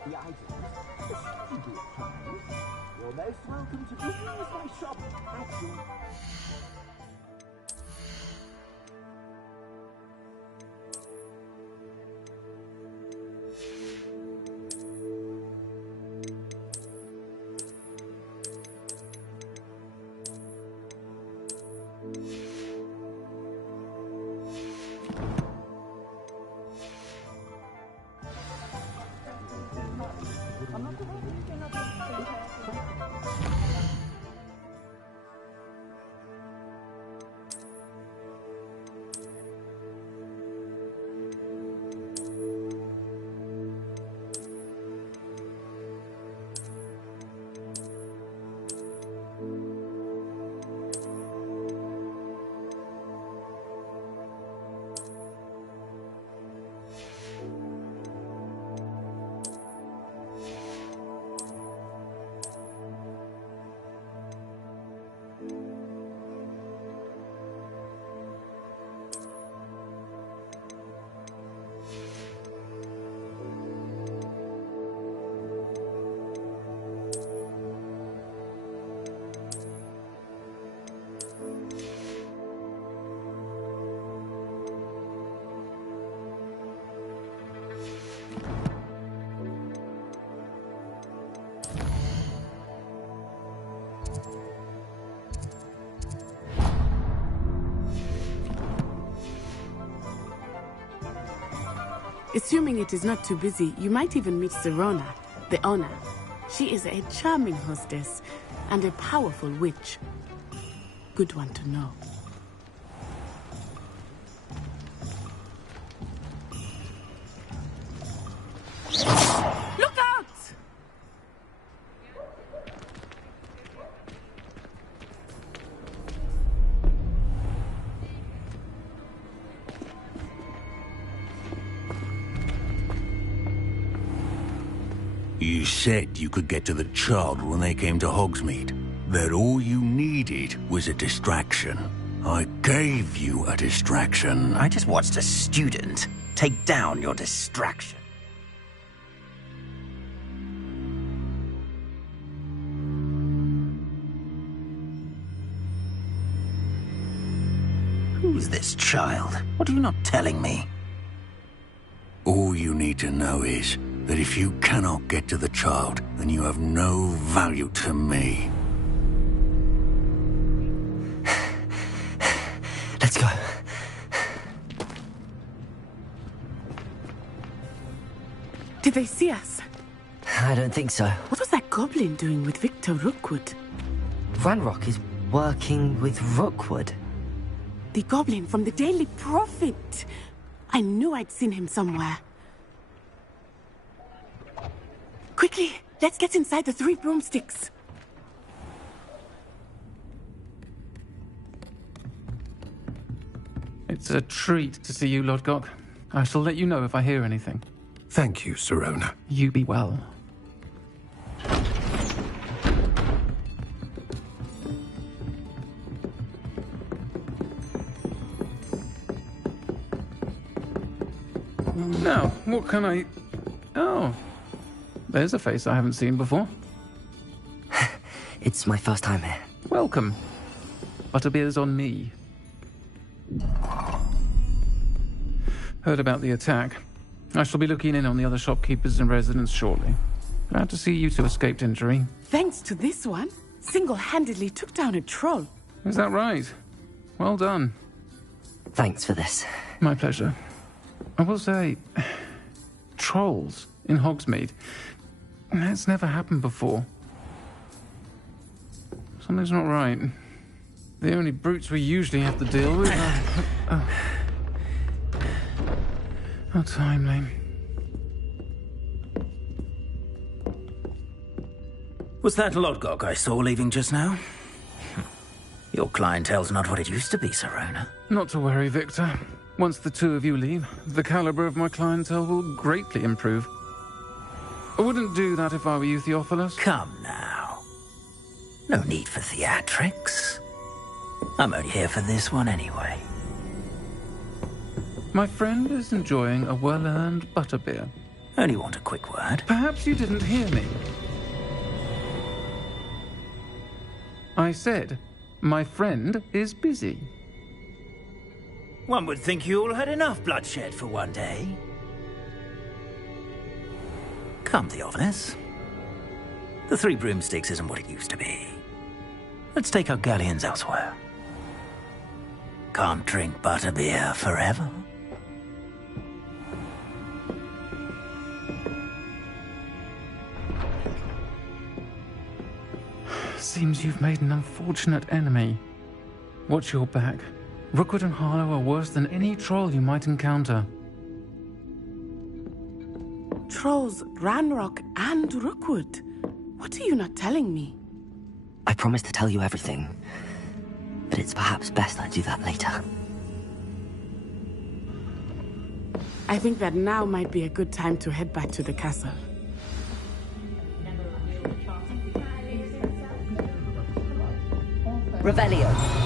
like the items. You're most welcome to use my shop at your... Assuming it is not too busy, you might even meet Serona, the owner. She is a charming hostess and a powerful witch. Good one to know. Look out! You said you could get to the child when they came to Hogsmeade. That all you needed was a distraction. I gave you a distraction. I just watched a student take down your distraction. Who's this child? What are you not telling me? All you need to know is that if you cannot get to the child, then you have no value to me. Let's go. Did they see us? I don't think so. What was that goblin doing with Victor Rookwood? Ranrock is working with Rookwood. The goblin from the Daily Prophet. I knew I'd seen him somewhere. Quickly, let's get inside the 3 broomsticks. It's a treat to see you, Lodgok. I shall let you know if I hear anything. Thank you, Serona. You be well. Now, what can I... Oh, there's a face I haven't seen before. It's my first time here. Welcome. Butterbeer's on me. Heard about the attack. I shall be looking in on the other shopkeepers and residents shortly. Glad to see you two escaped injury. Thanks to this one, single-handedly took down a troll. Is that right? Well done. Thanks for this. My pleasure. I will say, trolls in Hogsmeade. That's never happened before. Something's not right. The only brutes we usually have to deal with are... How timely. Was that Lodgok I saw leaving just now? Your clientele's not what it used to be, Serona. Not to worry, Victor. Once the two of you leave, the caliber of my clientele will greatly improve. I wouldn't do that if I were you, Theophilus. Come now. No need for theatrics. I'm only here for this one anyway. My friend is enjoying a well-earned butterbeer. Only want a quick word. Perhaps you didn't hear me. I said, my friend is busy. One would think you all had enough bloodshed for one day. Come, Theophilus. The Three Broomsticks isn't what it used to be. Let's take our galleons elsewhere. Can't drink butterbeer forever. Seems you've made an unfortunate enemy. Watch your back. Rookwood and Harlow are worse than any troll you might encounter. Trolls, Ranrock, and Rookwood. What are you not telling me? I promised to tell you everything, but it's perhaps best I do that later. I think that now might be a good time to head back to the castle. Revelio.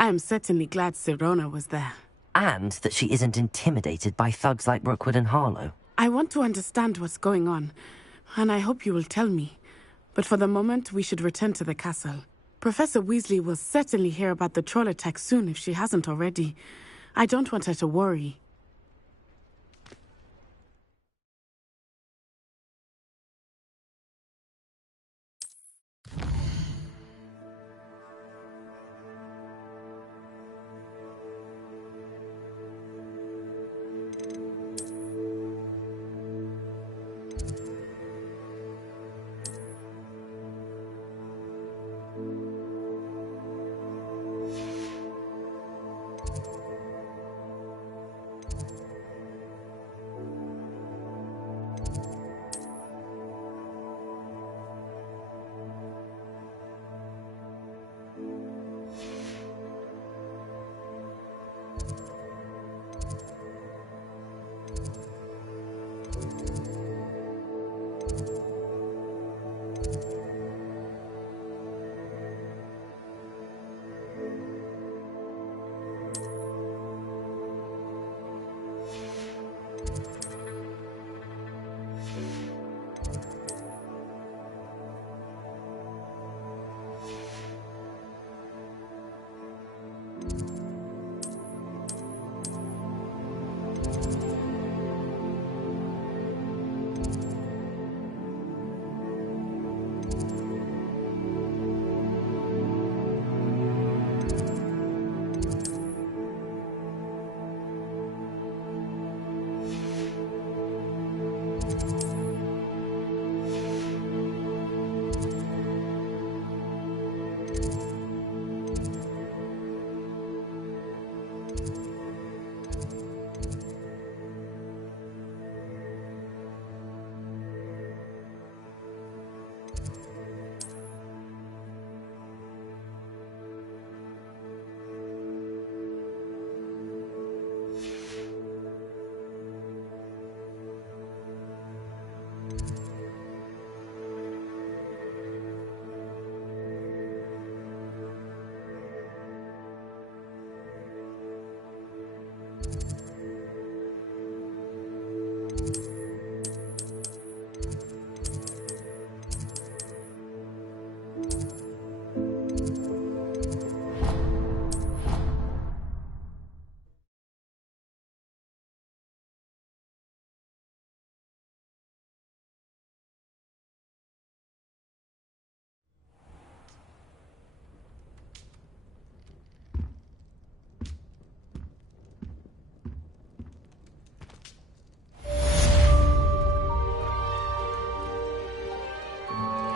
I am certainly glad Sirona was there. And that she isn't intimidated by thugs like Rookwood and Harlow. I want to understand what's going on, and I hope you will tell me. But for the moment, we should return to the castle. Professor Weasley will certainly hear about the troll attack soon if she hasn't already. I don't want her to worry.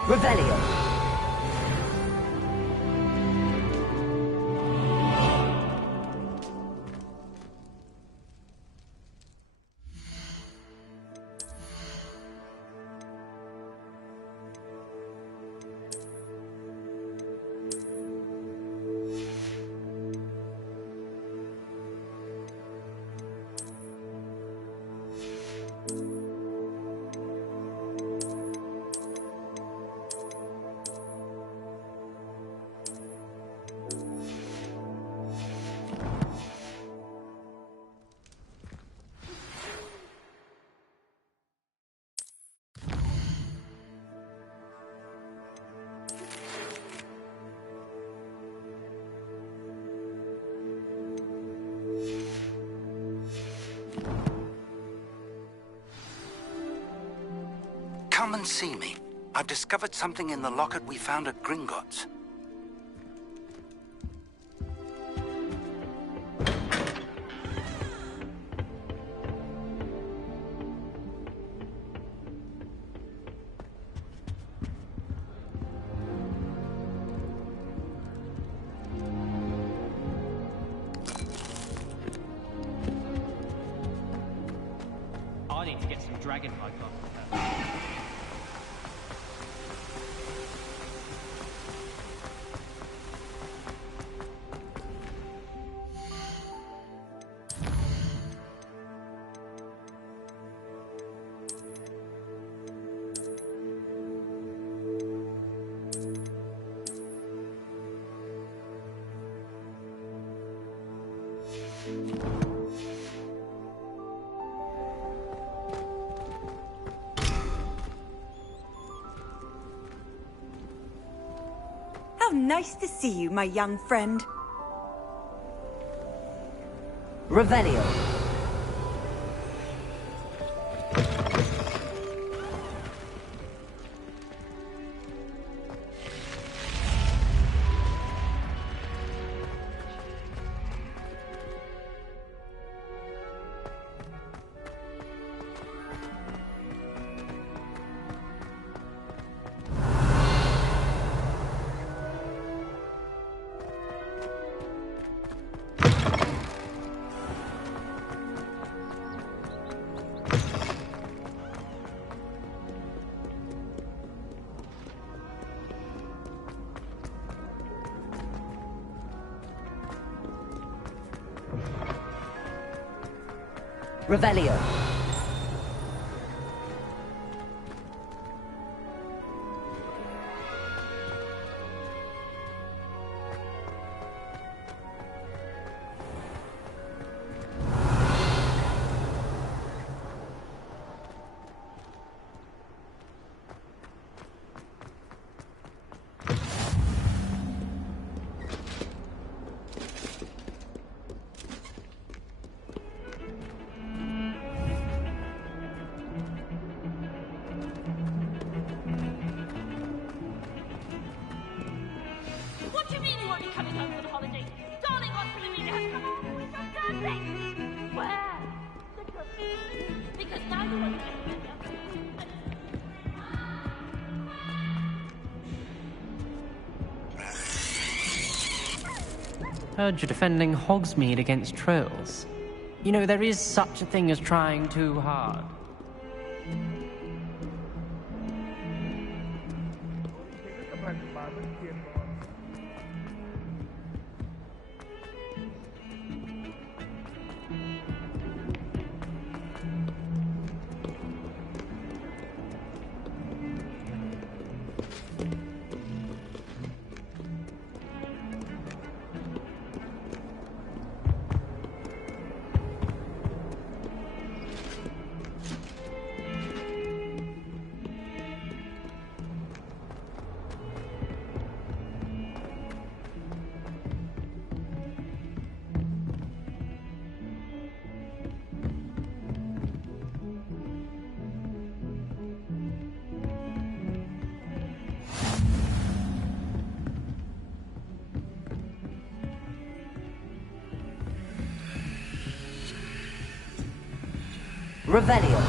Revelio. Come and see me. I've discovered something in the locket we found at Gringotts. I need to get some dragonfly coffee. How nice to see you, my young friend. Revelio. Revelio. What do you mean you won't be coming home for the holidays? Darling Aunt Philomena has come all the way from dancing. Where? Because neither one of us Heard you're defending Hogsmeade against trolls. You know, there is such a thing as trying too hard. Revelio.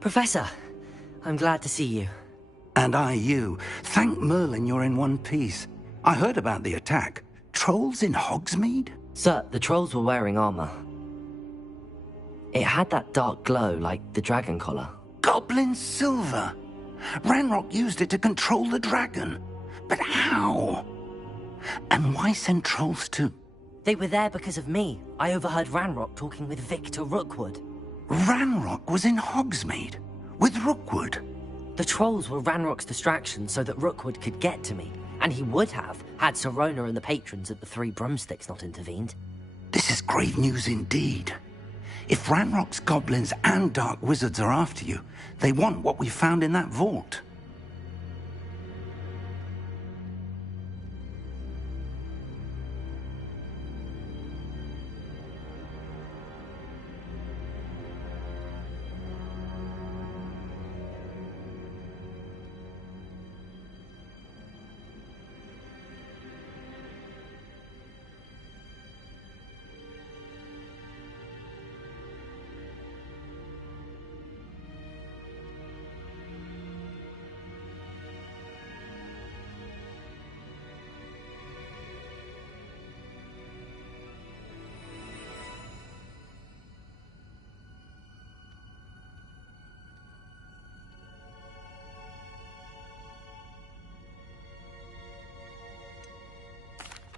Professor, I'm glad to see you. And I you. Thank Merlin you're in one piece. I heard about the attack. Trolls in Hogsmeade? Sir, the trolls were wearing armor. It had that dark glow like the dragon collar. Goblin silver! Ranrock used it to control the dragon. But how? And why send trolls to... They were there because of me. I overheard Ranrock talking with Victor Rookwood. Ranrock was in Hogsmeade? With Rookwood? The trolls were Ranrock's distraction so that Rookwood could get to me. And he would have, had Sirona and the patrons at the Three Broomsticks not intervened. This is grave news indeed. If Ranrock's goblins and dark wizards are after you, they want what we found in that vault.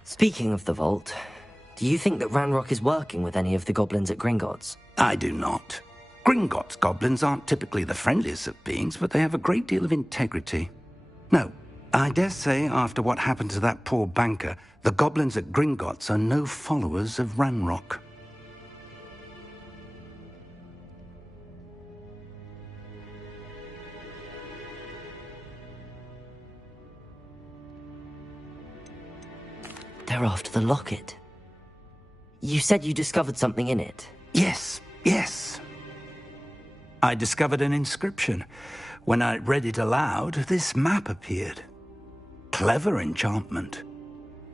Speaking of the vault, do you think that Ranrock is working with any of the goblins at Gringotts? I do not. Gringotts goblins aren't typically the friendliest of beings, but they have a great deal of integrity. No, I dare say after what happened to that poor banker, the goblins at Gringotts are no followers of Ranrock. They're after the locket. You said you discovered something in it. Yes. I discovered an inscription. When I read it aloud, this map appeared. Clever enchantment.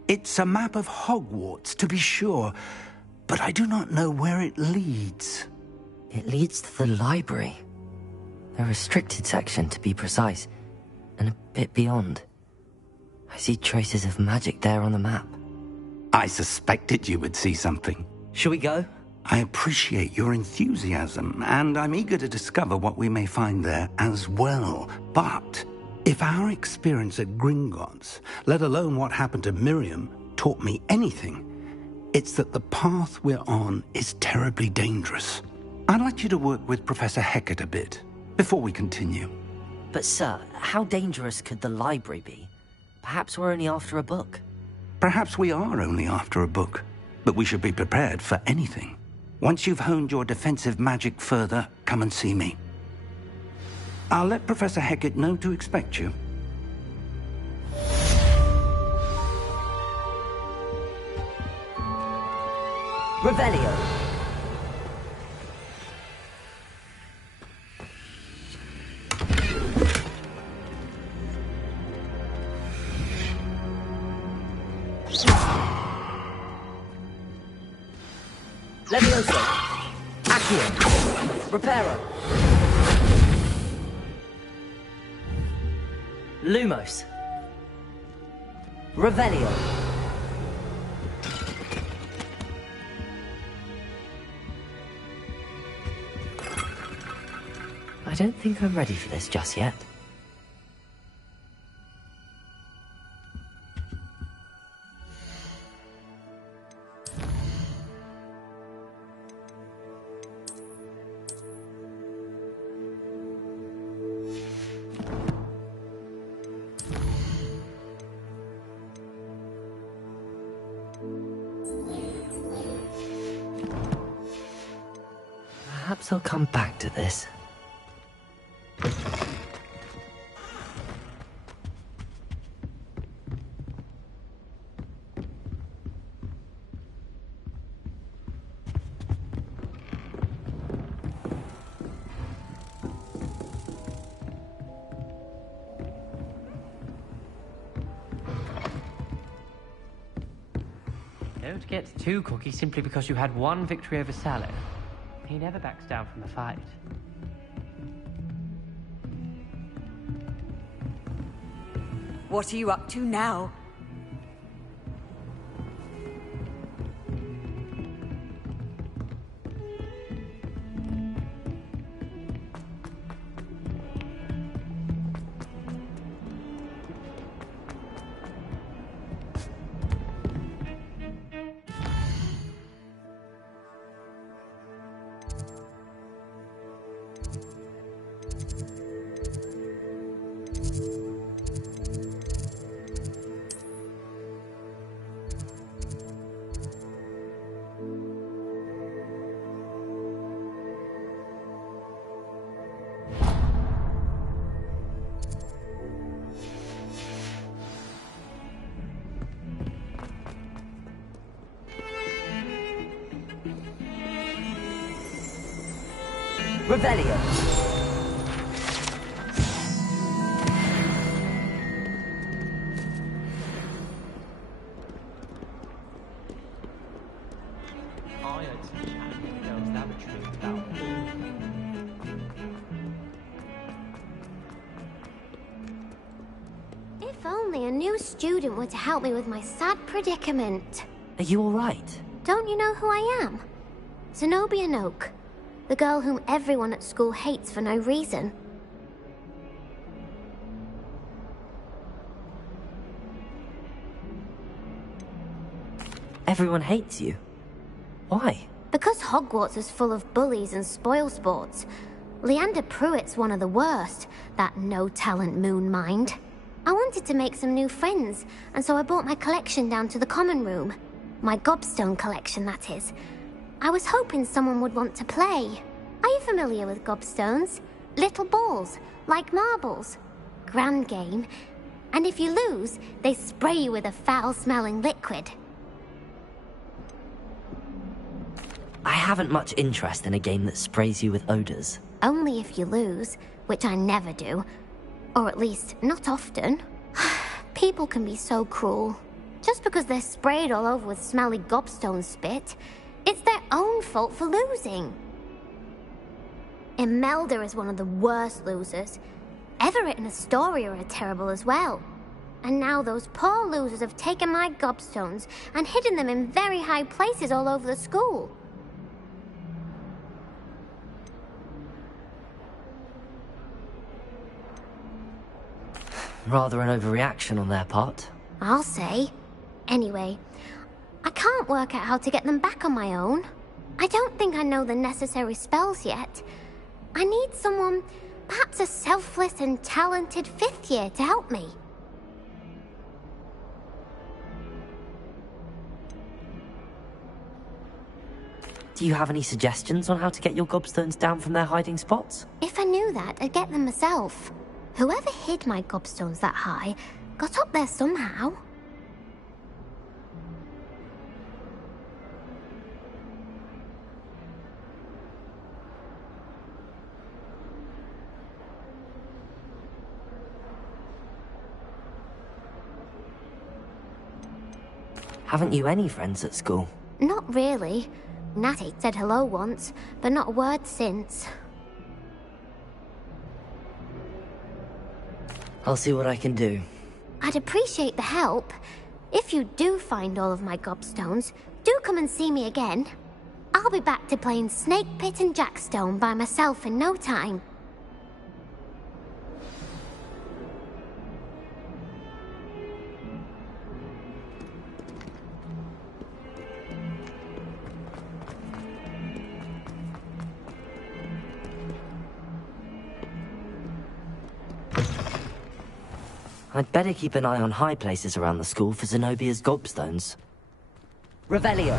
It's a map of Hogwarts, to be sure, but I do not know where it leads. It leads to the library. A restricted section, to be precise, and a bit beyond. I see traces of magic there on the map. I suspected you would see something. Shall we go? I appreciate your enthusiasm, and I'm eager to discover what we may find there as well. But if our experience at Gringotts, let alone what happened to Miriam, taught me anything, it's that the path we're on is terribly dangerous. I'd like you to work with Professor Hecat a bit before we continue. But sir, how dangerous could the library be? Perhaps we're only after a book. Perhaps we are only after a book, but we should be prepared for anything. Once you've honed your defensive magic further, come and see me. I'll let Professor Hecat know to expect you. Revelio. Levioso. Accio. Reparo. Lumos. Revelio. I don't think I'm ready for this just yet. Perhaps I'll come back to this. Don't get too cocky simply because you had one victory over Sallow. He never backs down from a fight. What are you up to now? Revelio. I had some chat in the girls' lavatory about If only a new student were to help me with my sad predicament. Are you alright? Don't you know who I am? Zenobia Noak. The girl whom everyone at school hates for no reason. Everyone hates you. Why? Because Hogwarts is full of bullies and spoilsports. Leander Pruitt's one of the worst, that no-talent moon mind. I wanted to make some new friends, and so I brought my collection down to the common room. My gobstone collection, that is. I was hoping someone would want to play. Are you familiar with gobstones? Little balls, like marbles. Grand game. And if you lose, they spray you with a foul-smelling liquid. I haven't much interest in a game that sprays you with odors. Only if you lose, which I never do. Or at least, not often. People can be so cruel. Just because they're sprayed all over with smelly gobstone spit, it's their own fault for losing. Imelda is one of the worst losers. Everett and Astoria are terrible as well. And now those poor losers have taken my gobstones and hidden them in very high places all over the school. Rather an overreaction on their part. I'll say. Anyway, I can't work out how to get them back on my own. I don't think I know the necessary spells yet. I need someone, perhaps a selfless and talented fifth year to help me. Do you have any suggestions on how to get your gobstones down from their hiding spots? If I knew that, I'd get them myself. Whoever hid my gobstones that high got up there somehow. Haven't you any friends at school? Not really. Natty said hello once, but not a word since. I'll see what I can do. I'd appreciate the help. If you do find all of my gobstones, do come and see me again. I'll be back to playing Snake Pit and Jackstone by myself in no time. I'd better keep an eye on high places around the school for Zenobia's gobstones. Revelio.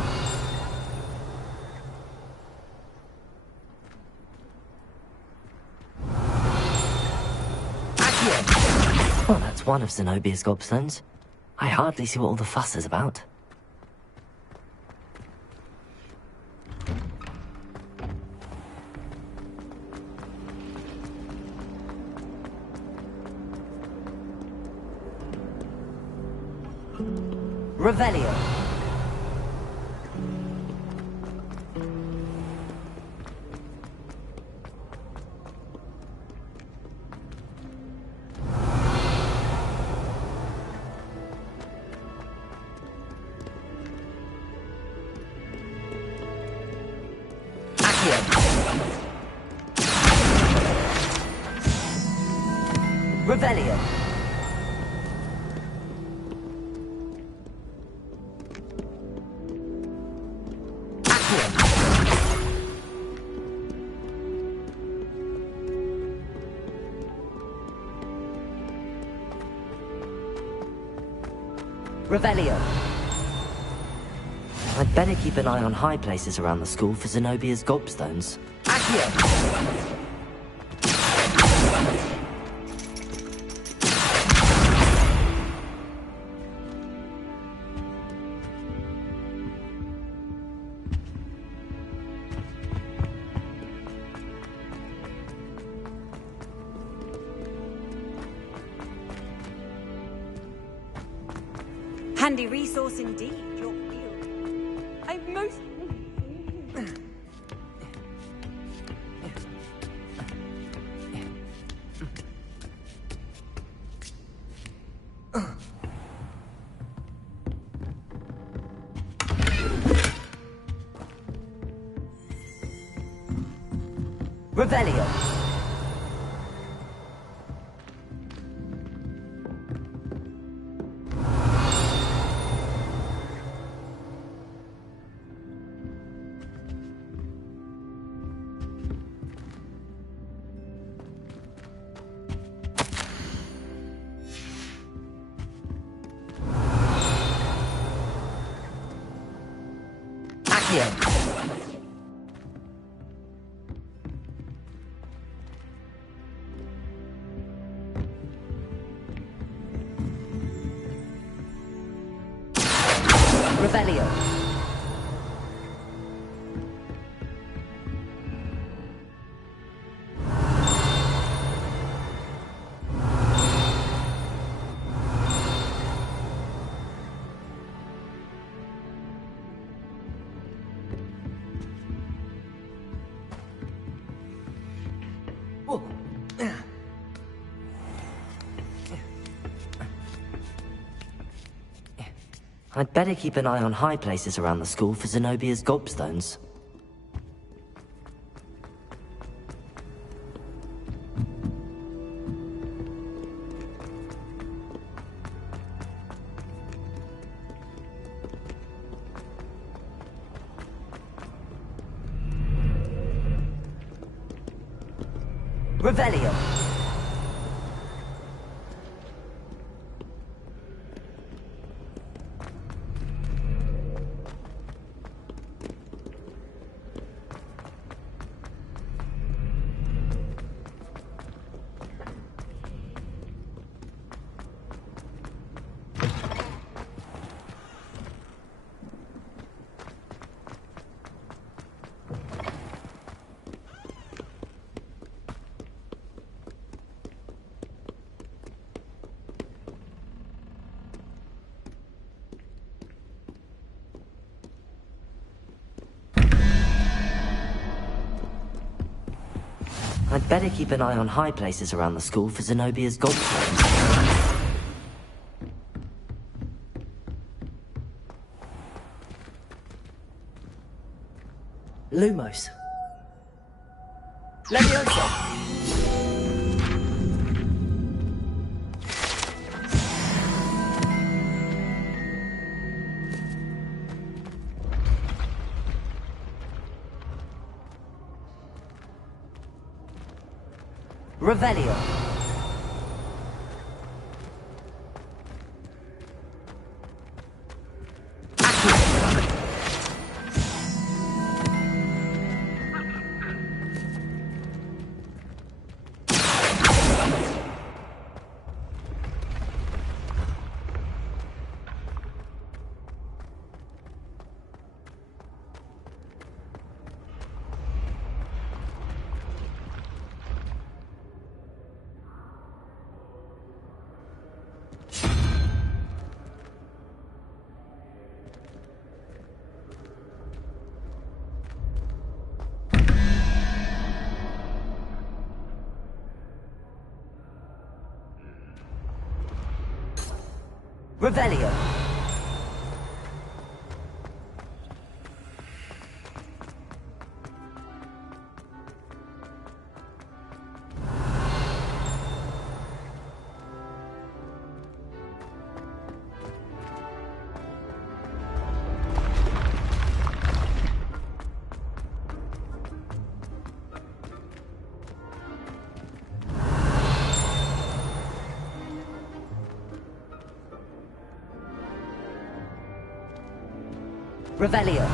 Accio! Well, that's one of Zenobia's gobstones. I hardly see what all the fuss is about. Revelio. Revelio. I'd better keep an eye on high places around the school for Zenobia's gobstones. Accio! Handy resource indeed, your field. I've most... Revelio. Accio. Revelio. I'd better keep an eye on high places around the school for Zenobia's gobstones. Revelio. I'd better keep an eye on high places around the school for Zenobia's gobstones. Lumos. Levioso. Revelio. Revelio. Revelio.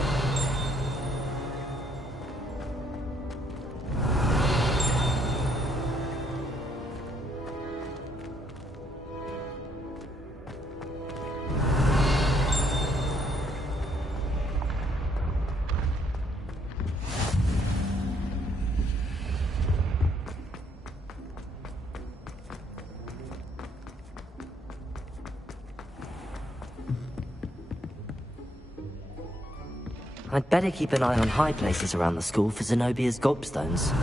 I'd better keep an eye on high places around the school for Zenobia's gobstones.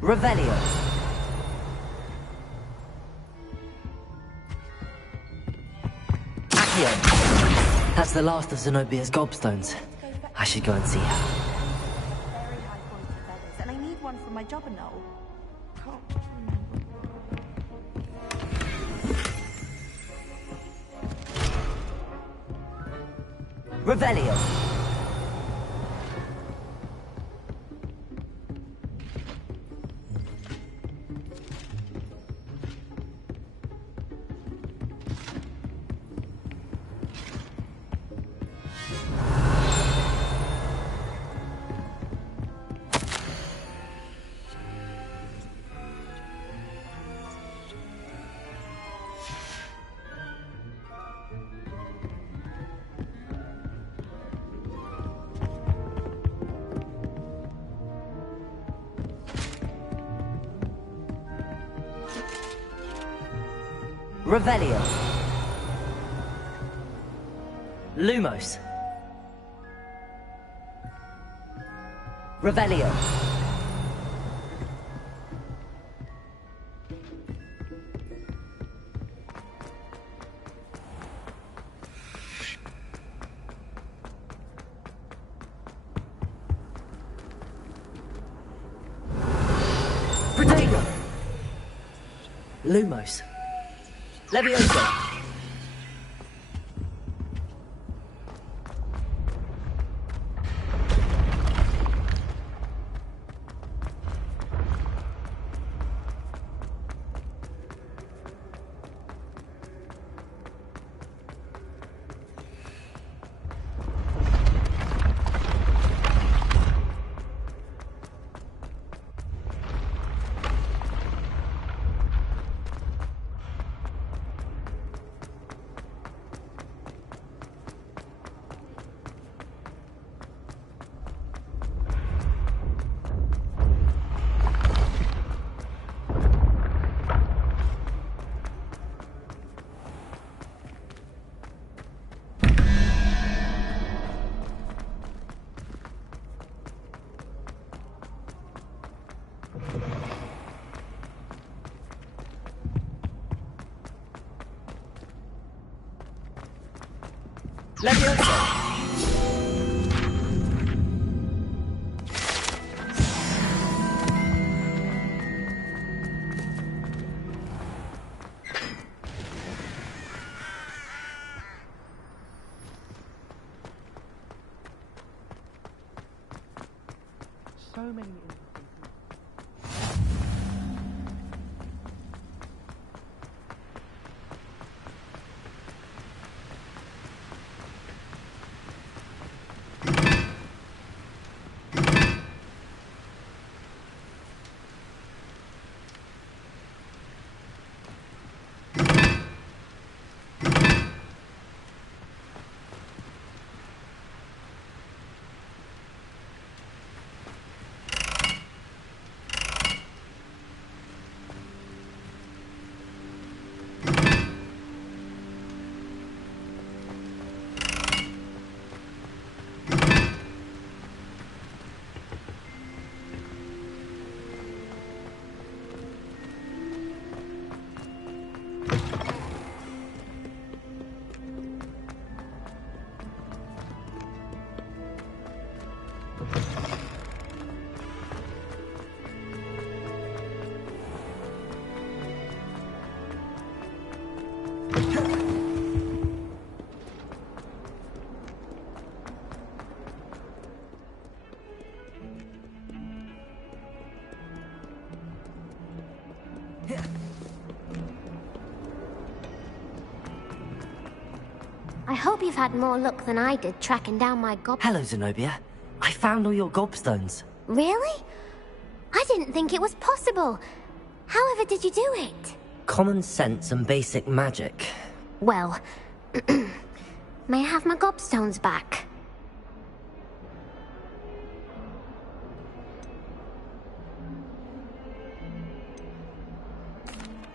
Revelio. Accio. That's the last of Zenobia's gobstones. I should go and see her. Very high quality feathers, and I need one for my job and all. Can't remember. Revelio. Revelio. Lumos. Revelio. Protego. Lumos. Levioso. Levioso. So many. I hope you've had more luck than I did tracking down my Hello, Zenobia. I found all your gobstones. Really? I didn't think it was possible. However did you do it? Common sense and basic magic. Well, may I have my gobstones back?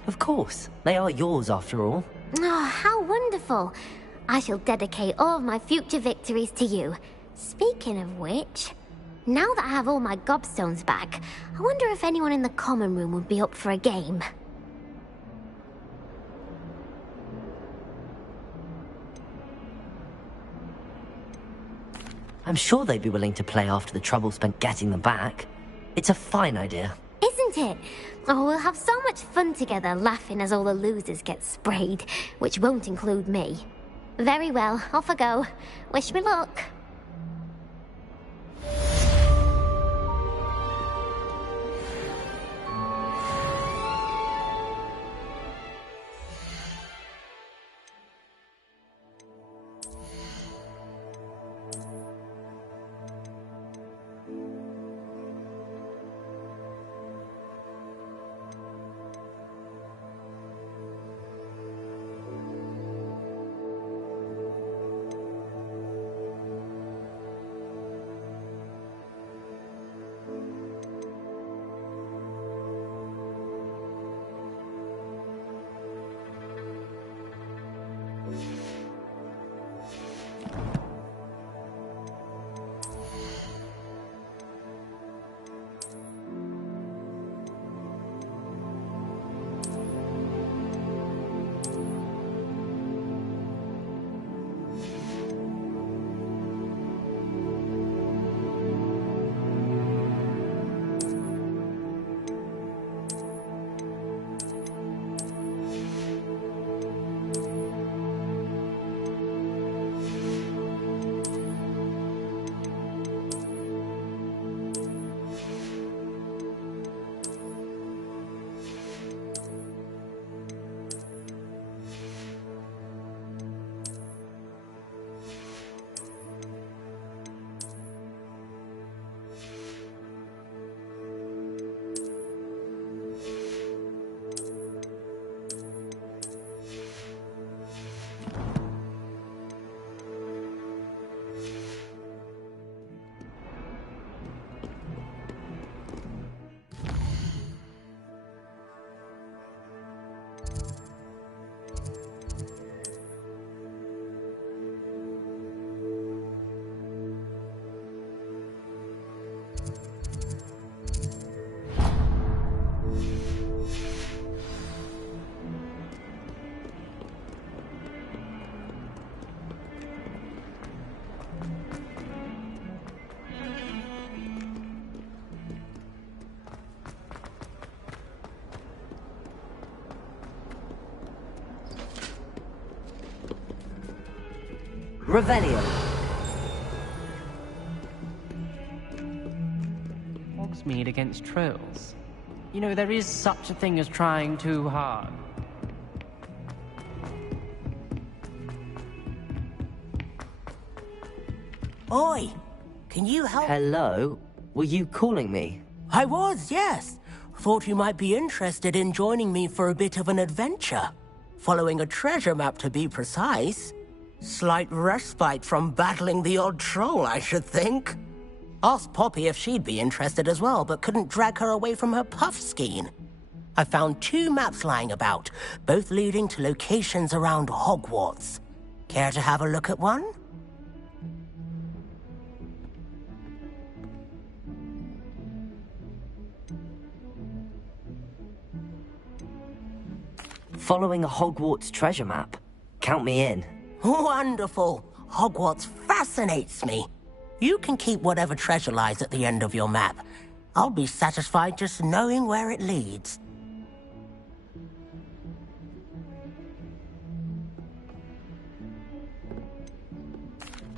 Of course. They are yours, after all. Oh, how wonderful. I shall dedicate all of my future victories to you. Speaking of which, now that I have all my gobstones back, I wonder if anyone in the common room would be up for a game. I'm sure they'd be willing to play after the trouble spent getting them back. It's a fine idea. Isn't it? Oh, we'll have so much fun together, laughing as all the losers get sprayed, which won't include me. Very well, off I go. Wish me luck. Revelio. Hogsmeade against trolls. You know, there is such a thing as trying too hard. Oi! Can you help? Hello? Were you calling me? I was, yes. Thought you might be interested in joining me for a bit of an adventure. Following a treasure map, to be precise. Slight respite from battling the odd troll, I should think. Asked Poppy if she'd be interested as well, but couldn't drag her away from her puff skein. I found 2 maps lying about, both leading to locations around Hogwarts. Care to have a look at one? Following a Hogwarts treasure map? Count me in. Wonderful. Hogwarts fascinates me. You can keep whatever treasure lies at the end of your map. I'll be satisfied just knowing where it leads.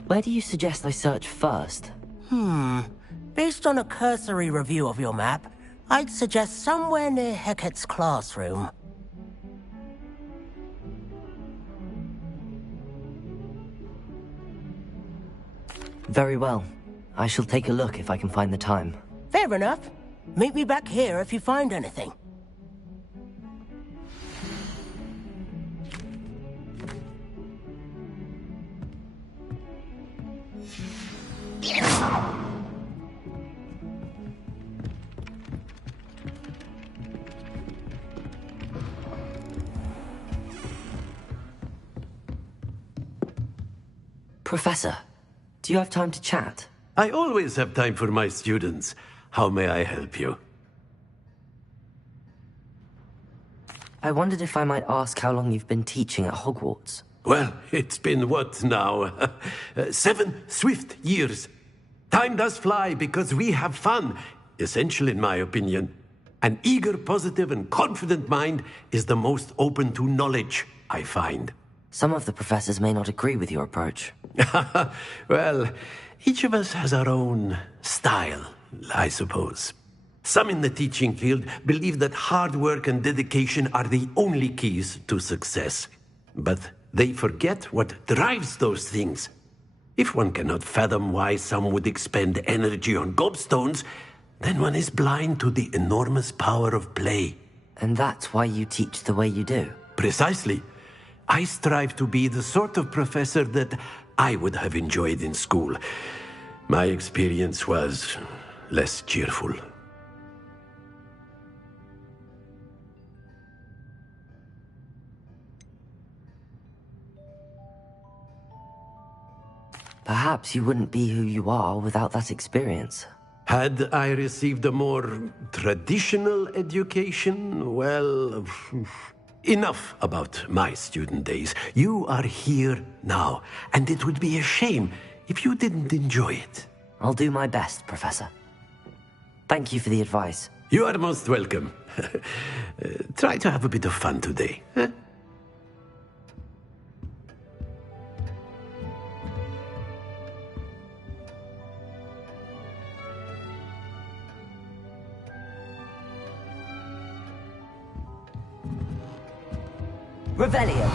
Where do you suggest I search first? Based on a cursory review of your map, I'd suggest somewhere near Hecat's classroom. Very well. I shall take a look if I can find the time. Fair enough. Meet me back here if you find anything. Professor, do you have time to chat? I always have time for my students. How may I help you? I wondered if I might ask how long you've been teaching at Hogwarts. Well, it's been what now? 7 swift years. Time does fly because we have fun. Essential in my opinion. An eager, positive, and confident mind is the most open to knowledge, I find. Some of the professors may not agree with your approach. Well, each of us has our own style, I suppose. Some in the teaching field believe that hard work and dedication are the only keys to success. But they forget what drives those things. If one cannot fathom why some would expend energy on gobstones, then one is blind to the enormous power of play. And that's why you teach the way you do? Precisely. I strive to be the sort of professor that I would have enjoyed in school. My experience was less cheerful. Perhaps you wouldn't be who you are without that experience. Had I received a more traditional education, well, enough about my student days. You are here now, and it would be a shame if you didn't enjoy it. I'll do my best, Professor. Thank you for the advice. You are most welcome. Try to have a bit of fun today. Huh? Revelio.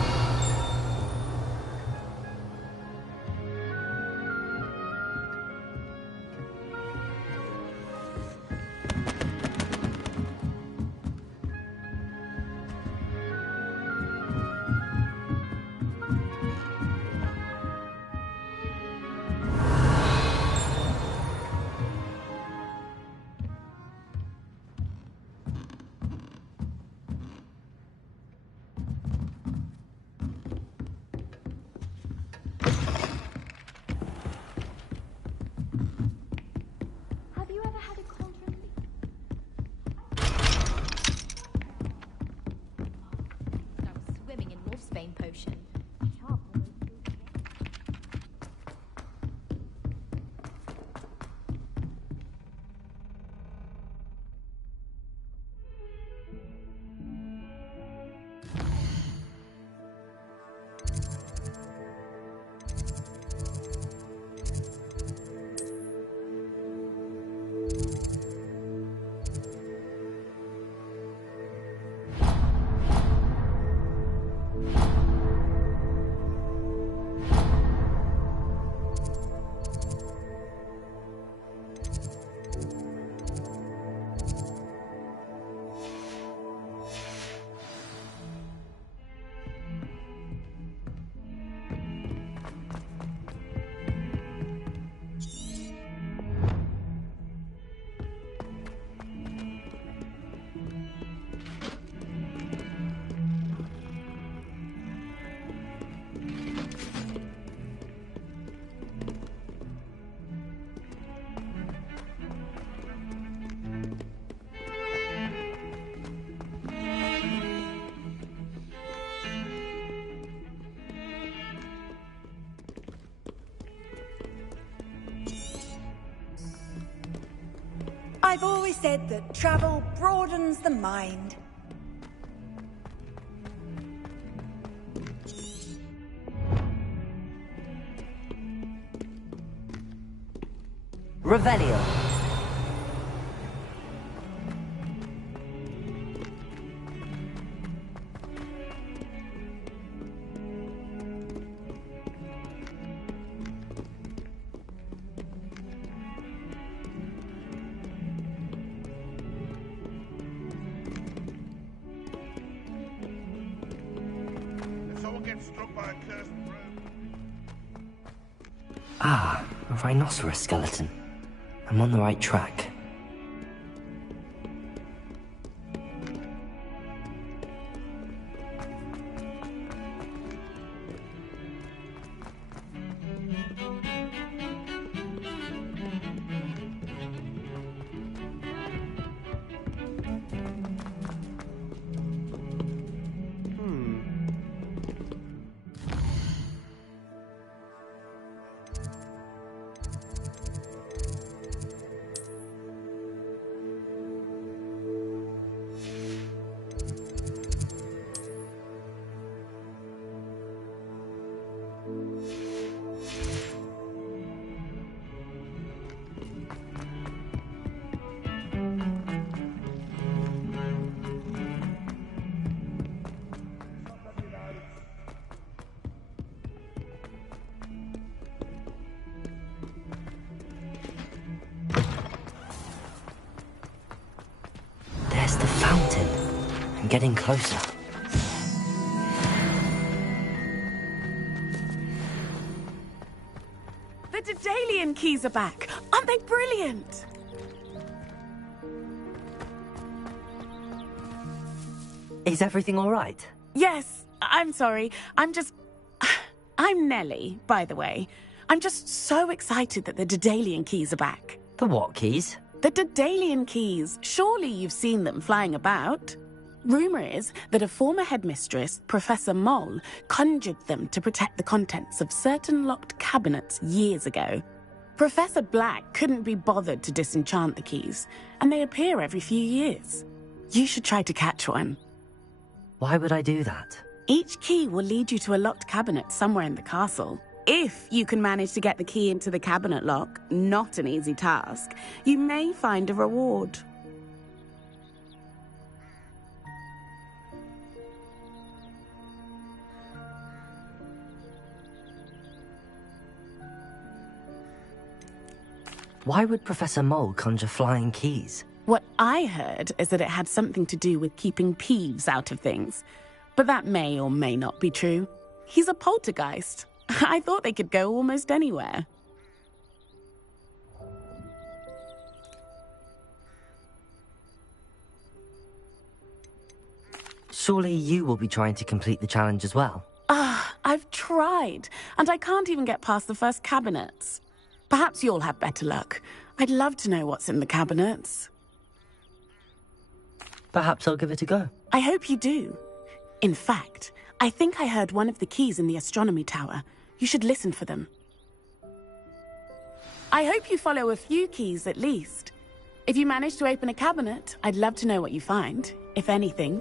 Have you ever had a cauldron? I was swimming in Wolfsbane potion. I've always said that travel broadens the mind. Revelio. get struck by a cursed broom. Ah, a rhinoceros skeleton. I'm on the right track. There's the fountain. I'm getting closer. The Daedalian keys are back. Aren't they brilliant? Is everything all right? Yes, I'm sorry. I'm Nellie, by the way. I'm just so excited that the Daedalian keys are back. The what keys? The Daedalian keys. Surely you've seen them flying about. Rumour is that a former headmistress, Professor Moll, conjured them to protect the contents of certain locked cabinets years ago. Professor Black couldn't be bothered to disenchant the keys, and they appear every few years. You should try to catch one. Why would I do that? Each key will lead you to a locked cabinet somewhere in the castle. If you can manage to get the key into the cabinet lock, not an easy task, you may find a reward. Why would Professor Mole conjure flying keys? What I heard is that it had something to do with keeping Peeves out of things. But that may or may not be true. He's a poltergeist. I thought they could go almost anywhere. Surely you will be trying to complete the challenge as well. I've tried, and I can't even get past the first cabinets. Perhaps you'll have better luck. I'd love to know what's in the cabinets. Perhaps I'll give it a go. I hope you do. In fact, I think I heard one of the keys in the astronomy tower. You should listen for them. I hope you follow a few keys at least. If you manage to open a cabinet, I'd love to know what you find, if anything.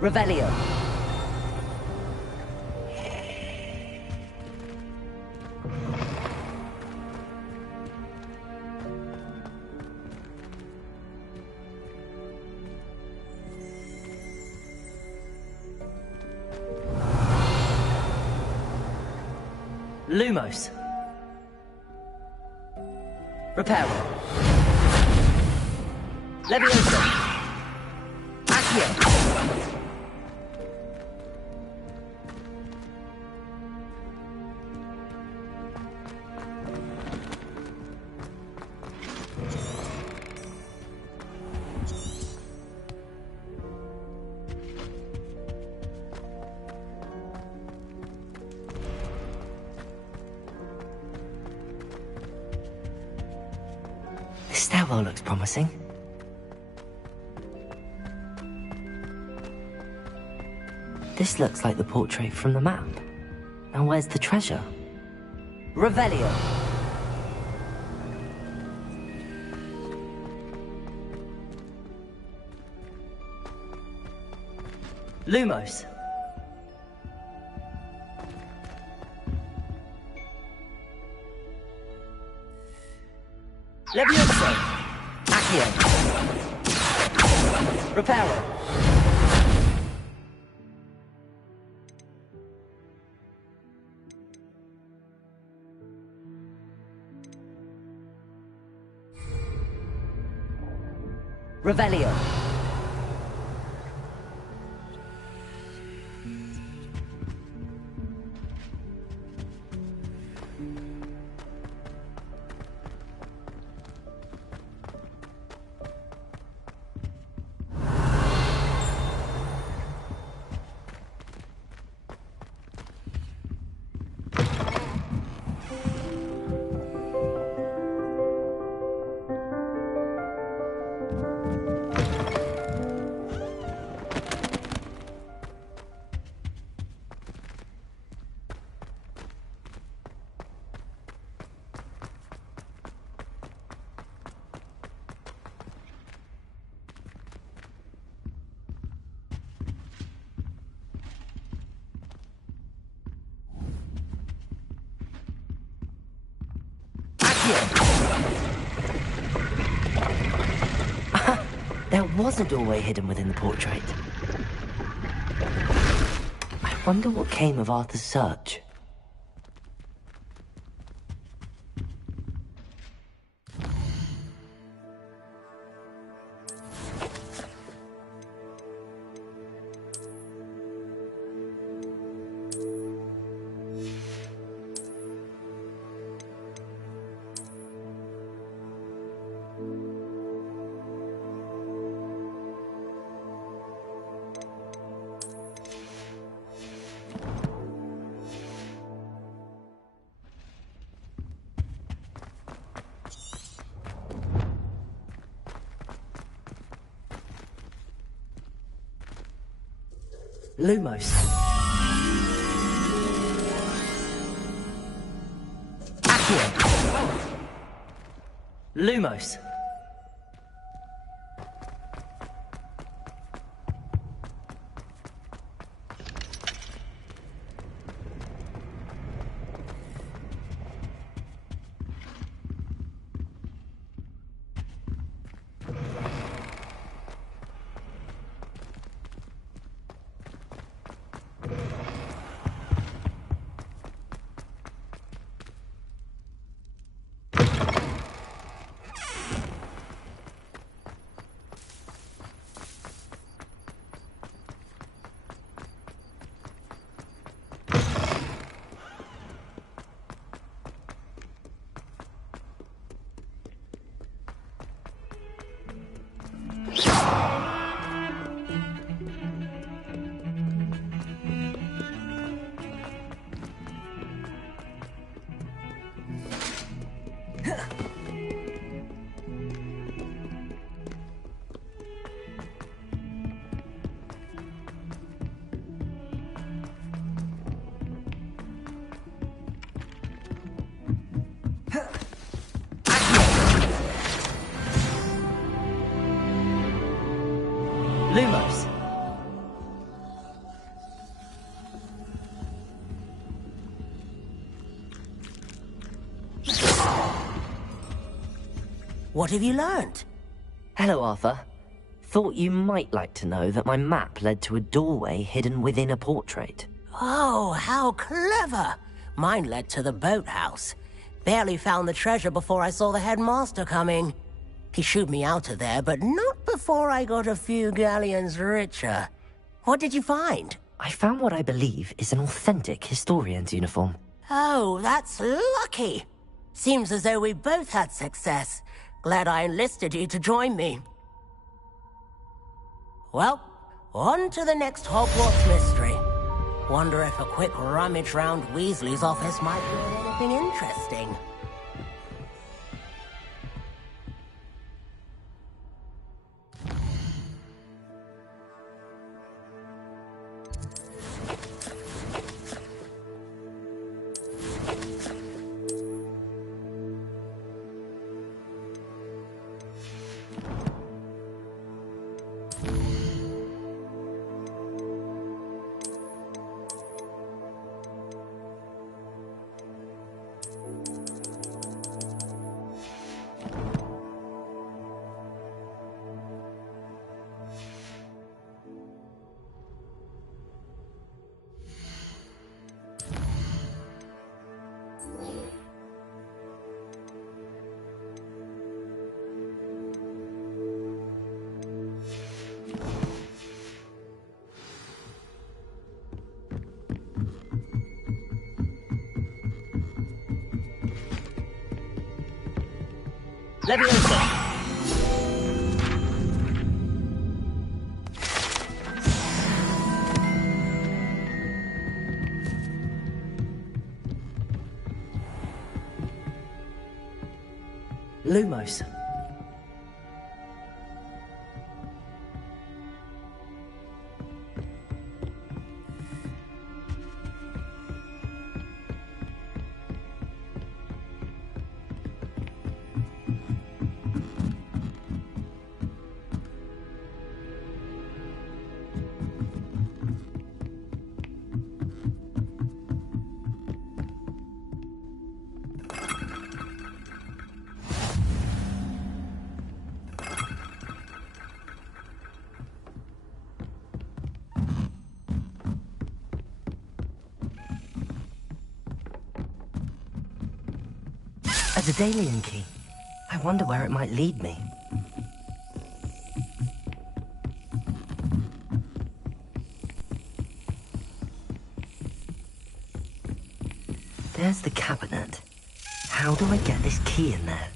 Revelio. Lumos. Reparo. Levioso. Accio. This stairwell looks promising. This looks like the portrait from the map. And where's the treasure? Revelio. Lumos. Levioso. Accio. Reparo. Revelio. There was a doorway hidden within the portrait. I wonder what came of Arthur's search. Lumos. Accio. Lumos. Lumos. What have you learned? Hello, Arthur. Thought you might like to know that my map led to a doorway hidden within a portrait. Oh, how clever! Mine led to the boathouse. Barely found the treasure before I saw the headmaster coming. He shooed me out of there, but not before I got a few galleons richer. What did you find? I found what I believe is an authentic historian's uniform. Oh, that's lucky. Seems as though we both had success. Glad I enlisted you to join me. Well, on to the next Hogwarts mystery. Wonder if a quick rummage round Weasley's office might reveal anything interesting. Leviosa! Lumos. A Daedalian key. I wonder where it might lead me. There's the cabinet. How do I get this key in there?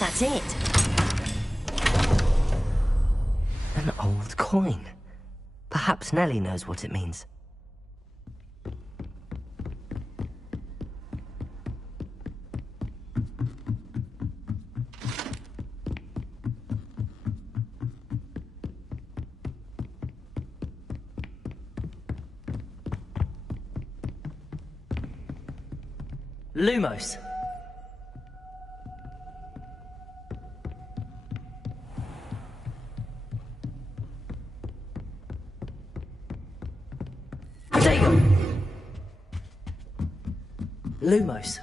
That's it. An old coin. Perhaps Nellie knows what it means. Lumos. Lumos.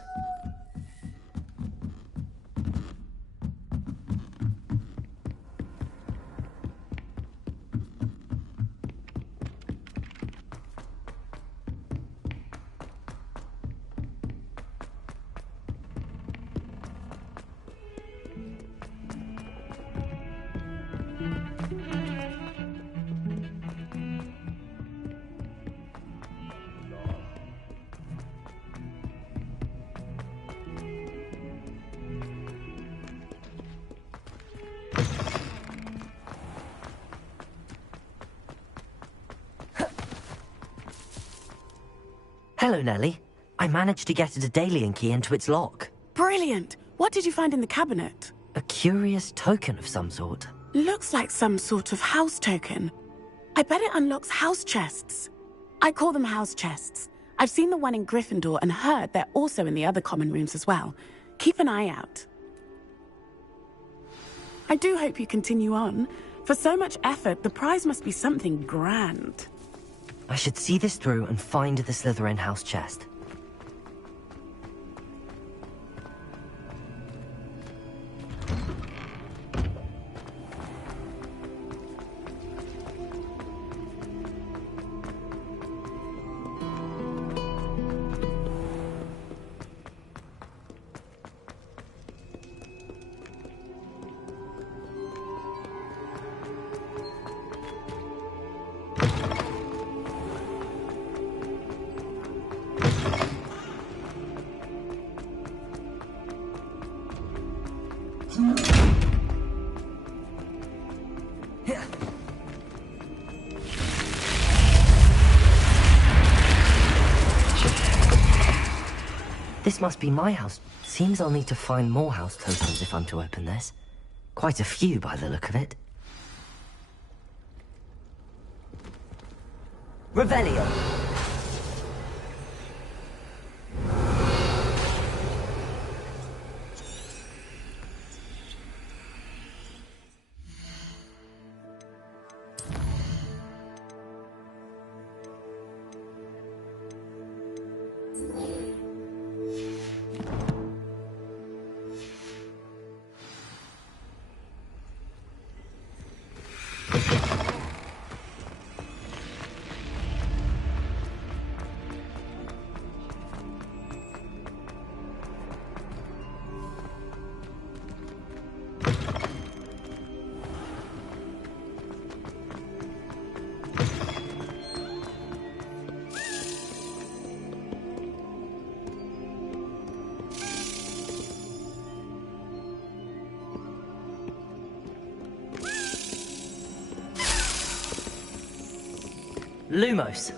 Hello, Nellie. I managed to get a Daedalian key into its lock. Brilliant! What did you find in the cabinet? A curious token of some sort. Looks like some sort of house token. I bet it unlocks house chests. I call them house chests. I've seen the one in Gryffindor and heard they're also in the other common rooms as well. Keep an eye out. I do hope you continue on. For so much effort, the prize must be something grand. I should see this through and find the Slytherin house chest. This must be my house. Seems I'll need to find more house tokens if I'm to open this. Quite a few by the look of it. Revelio. Lumos.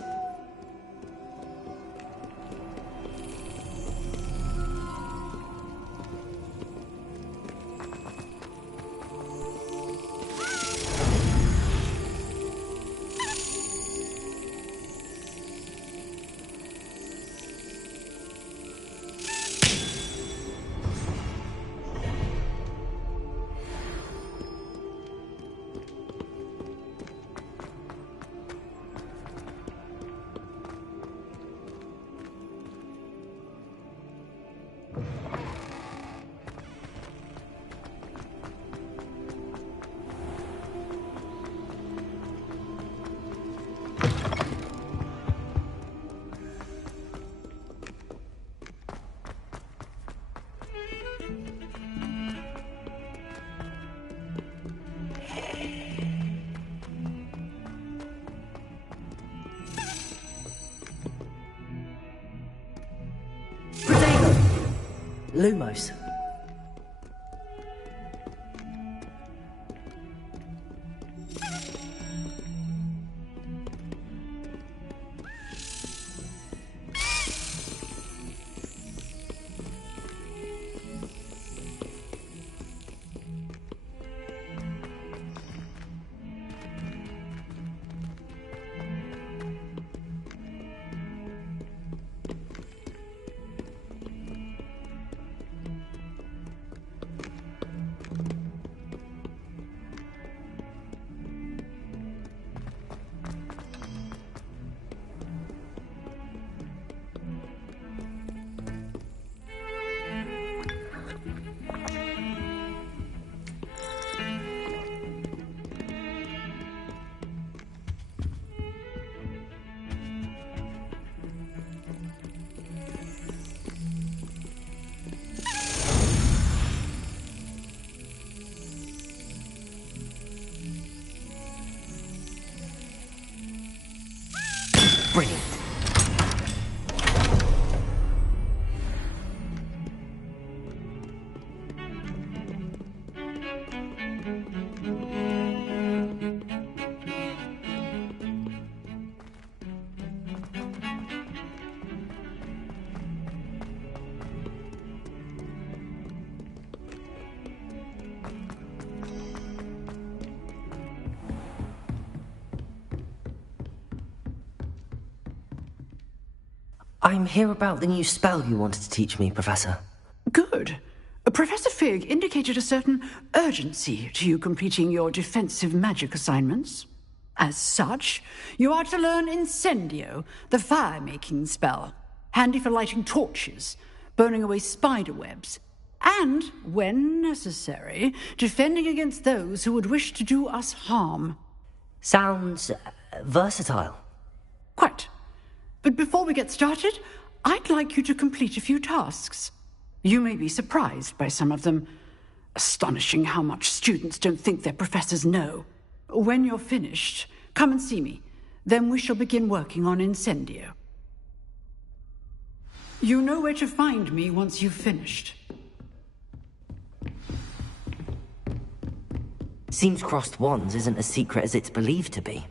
Lumos. Brilliant. I'm here about the new spell you wanted to teach me, Professor. Good. Professor Fig indicated a certain urgency to you completing your defensive magic assignments. As such, you are to learn Incendio, the fire-making spell, handy for lighting torches, burning away spider webs, and, when necessary, defending against those who would wish to do us harm. Sounds versatile. Quite. But before we get started, I'd like you to complete a few tasks. You may be surprised by some of them. Astonishing how much students don't think their professors know. When you're finished, come and see me. Then we shall begin working on Incendio. You know where to find me once you've finished. Seems crossed wands isn't as secret as it's believed to be.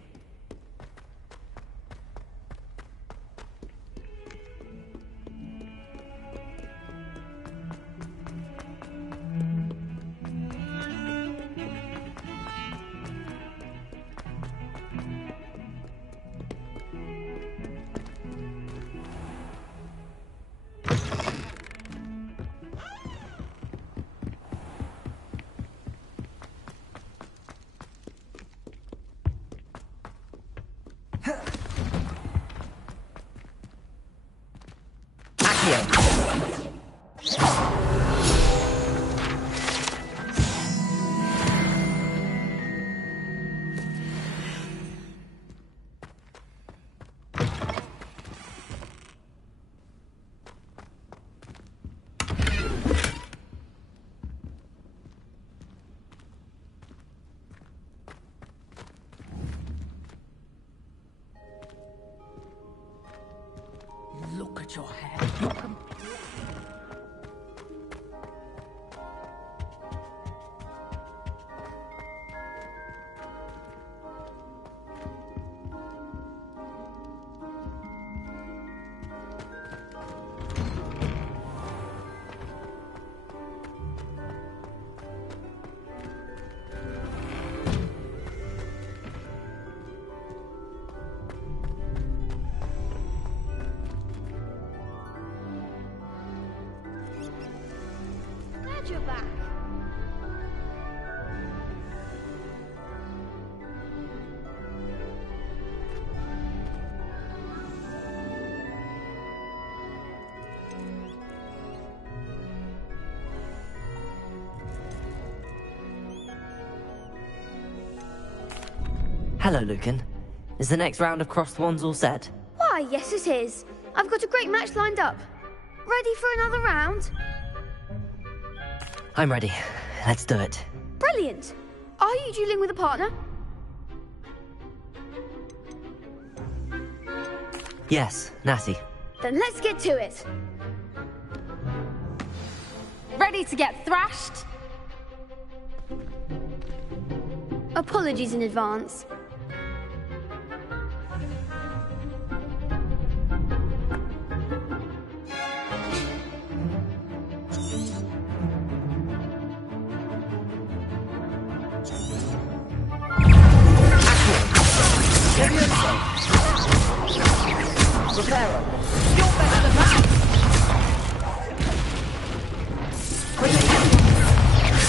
your hair. You can... Glad you're back. Hello, Lucan. Is the next round of Crossed Wands all set? Why, yes it is. I've got a great match lined up. Ready for another round? I'm ready. Let's do it. Brilliant. Are you dueling with a partner? Yes, Natty. Then let's get to it. Ready to get thrashed? Apologies in advance. Reparo. You're better than that!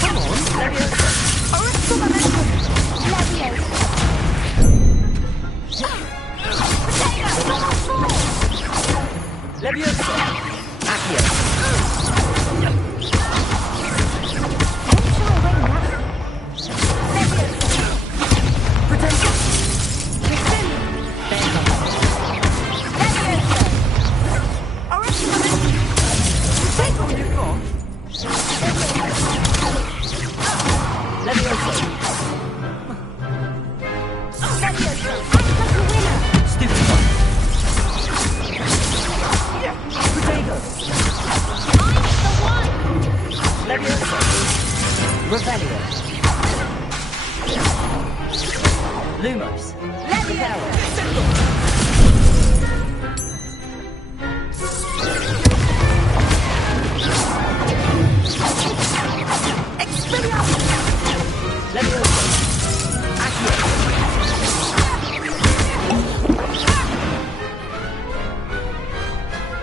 Come on, Leviosa. Orosco momentum. Leviosa. Leviosa. Accio. Pretendo. Lumos.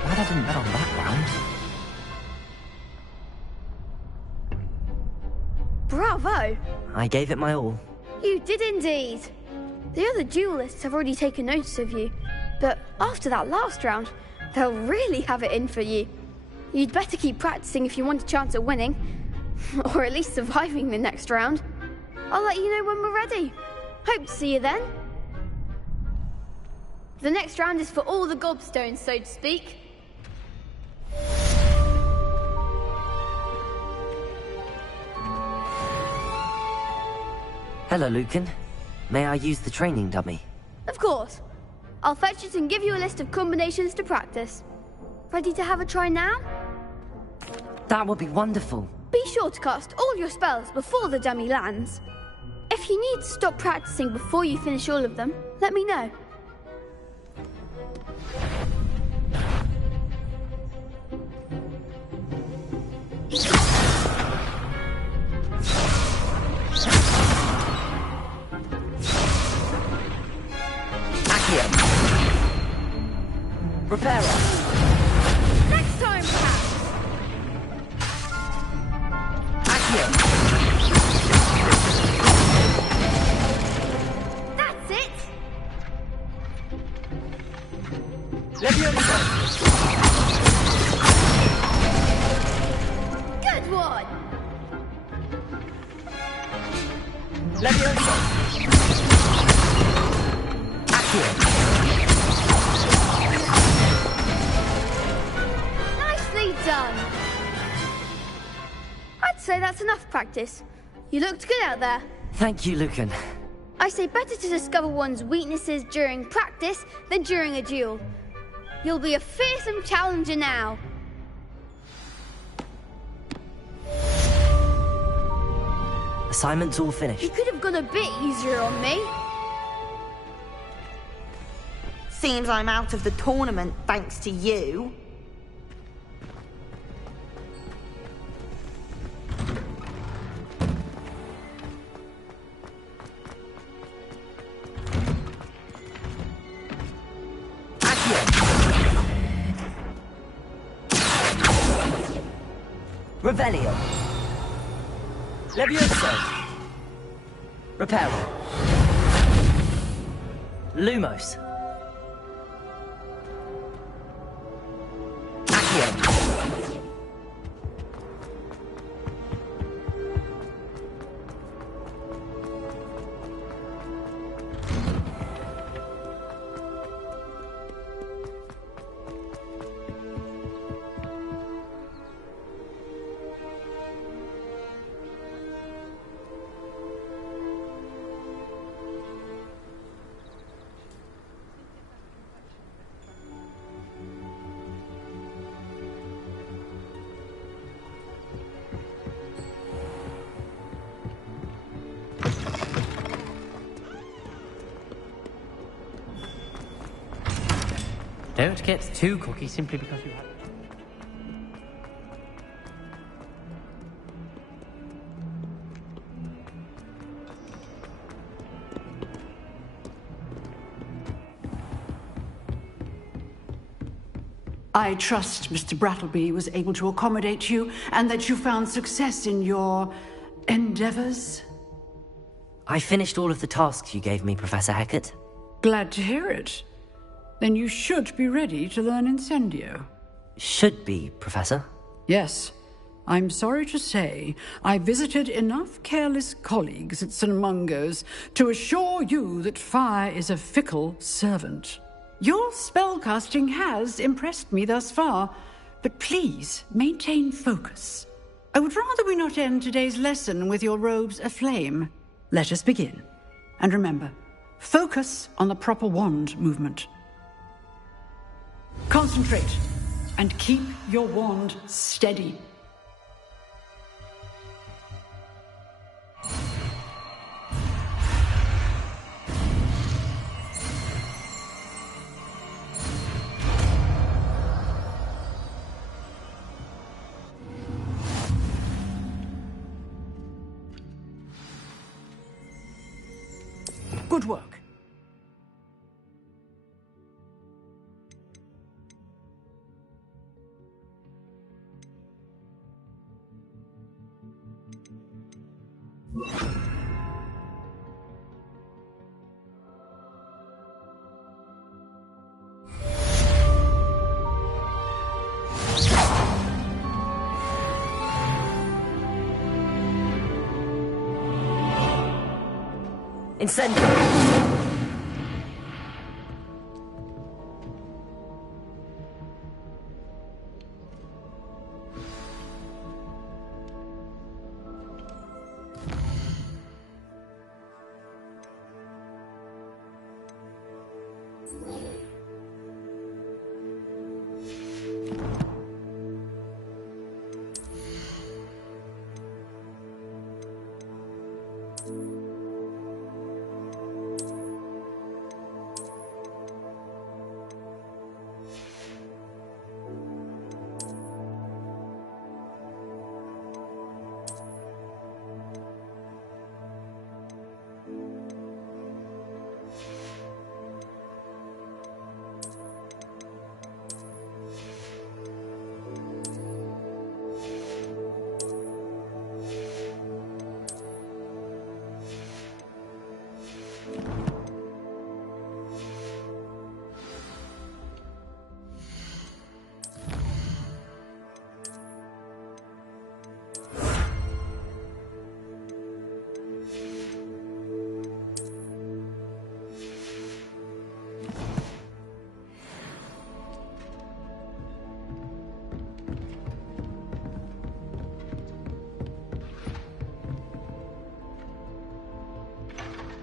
Glad I didn't bet on that round. Bravo! I gave it my all. You did indeed. The other duelists have already taken notice of you, but after that last round, they'll really have it in for you. You'd better keep practicing if you want a chance at winning, or at least surviving the next round. I'll let you know when we're ready. Hope to see you then. The next round is for all the gobstones, so to speak. Hello, Lucan. May I use the training dummy? Of course. I'll fetch it and give you a list of combinations to practice. Ready to have a try now? That would be wonderful. Be sure to cast all your spells before the dummy lands. If you need to stop practicing before you finish all of them, let me know. Reparo. Next time, perhaps. Accio. That's it. Leviosa. Good one. Leviosa. Accio. Done. I'd say that's enough practice. You looked good out there. Thank you, Lucan. I say better to discover one's weaknesses during practice than during a duel. You'll be a fearsome challenger now. Assignment's all finished. You could have gone a bit easier on me. Seems I'm out of the tournament thanks to you. Revelio. Levioso. Reparo. Lumos. Accio. Don't get too cocky simply because you have... I trust Mr. Brattleby was able to accommodate you and that you found success in your endeavors. I finished all of the tasks you gave me, Professor Hecat. Glad to hear it. Then you should be ready to learn Incendio. Should be, Professor. Yes. I'm sorry to say, I visited enough careless colleagues at St. Mungo's to assure you that fire is a fickle servant. Your spellcasting has impressed me thus far, but please maintain focus. I would rather we not end today's lesson with your robes aflame. Let us begin. And remember, focus on the proper wand movement. Concentrate, and keep your wand steady. Good work. Incendio.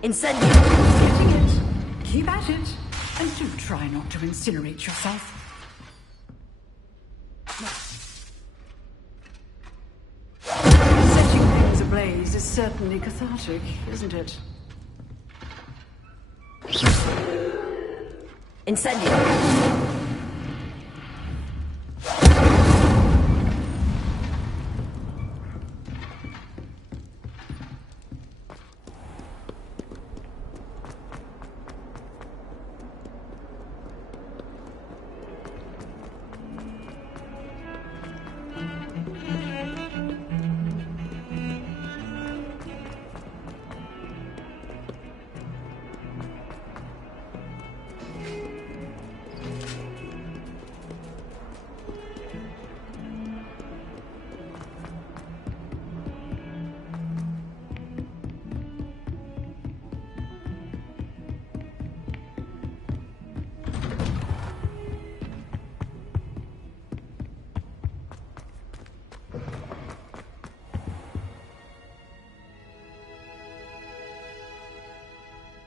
Incendio. Getting it. Keep at it. And do try not to incinerate yourself. certainly cathartic, isn't it? Incendio!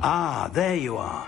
Ah, there you are.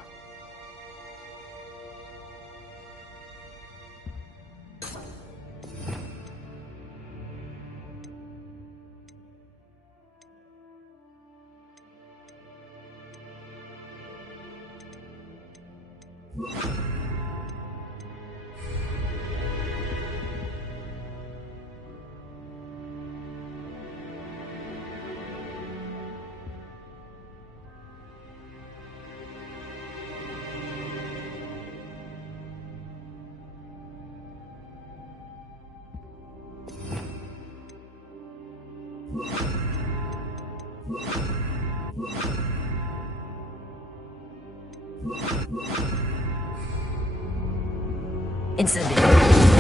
Incendio!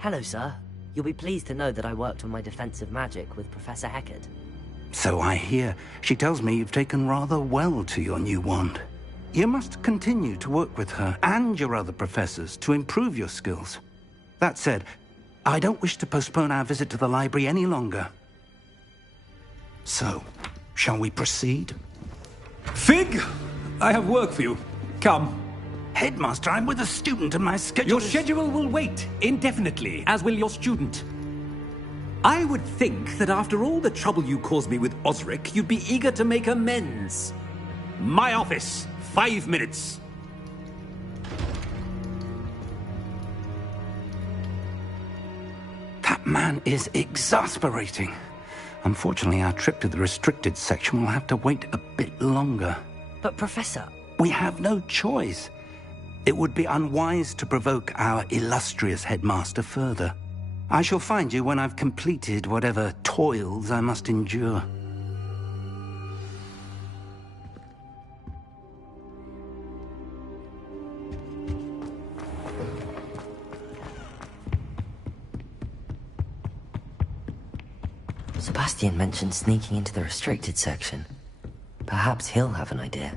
Hello, sir. You'll be pleased to know that I worked on my defensive magic with Professor Heckard. So I hear. She tells me you've taken rather well to your new wand. You must continue to work with her and your other professors to improve your skills. That said, I don't wish to postpone our visit to the library any longer. So, shall we proceed? Fig! I have work for you. Come. Headmaster, I'm with a student and my schedule Your schedule will wait indefinitely, as will your student. I would think that after all the trouble you caused me with Osric, you'd be eager to make amends. My office, 5 minutes. That man is exasperating. Unfortunately, our trip to the restricted section will have to wait a bit longer. But, Professor... We have no choice. It would be unwise to provoke our illustrious headmaster further. I shall find you when I've completed whatever toils I must endure. Sebastian mentioned sneaking into the restricted section. Perhaps he'll have an idea.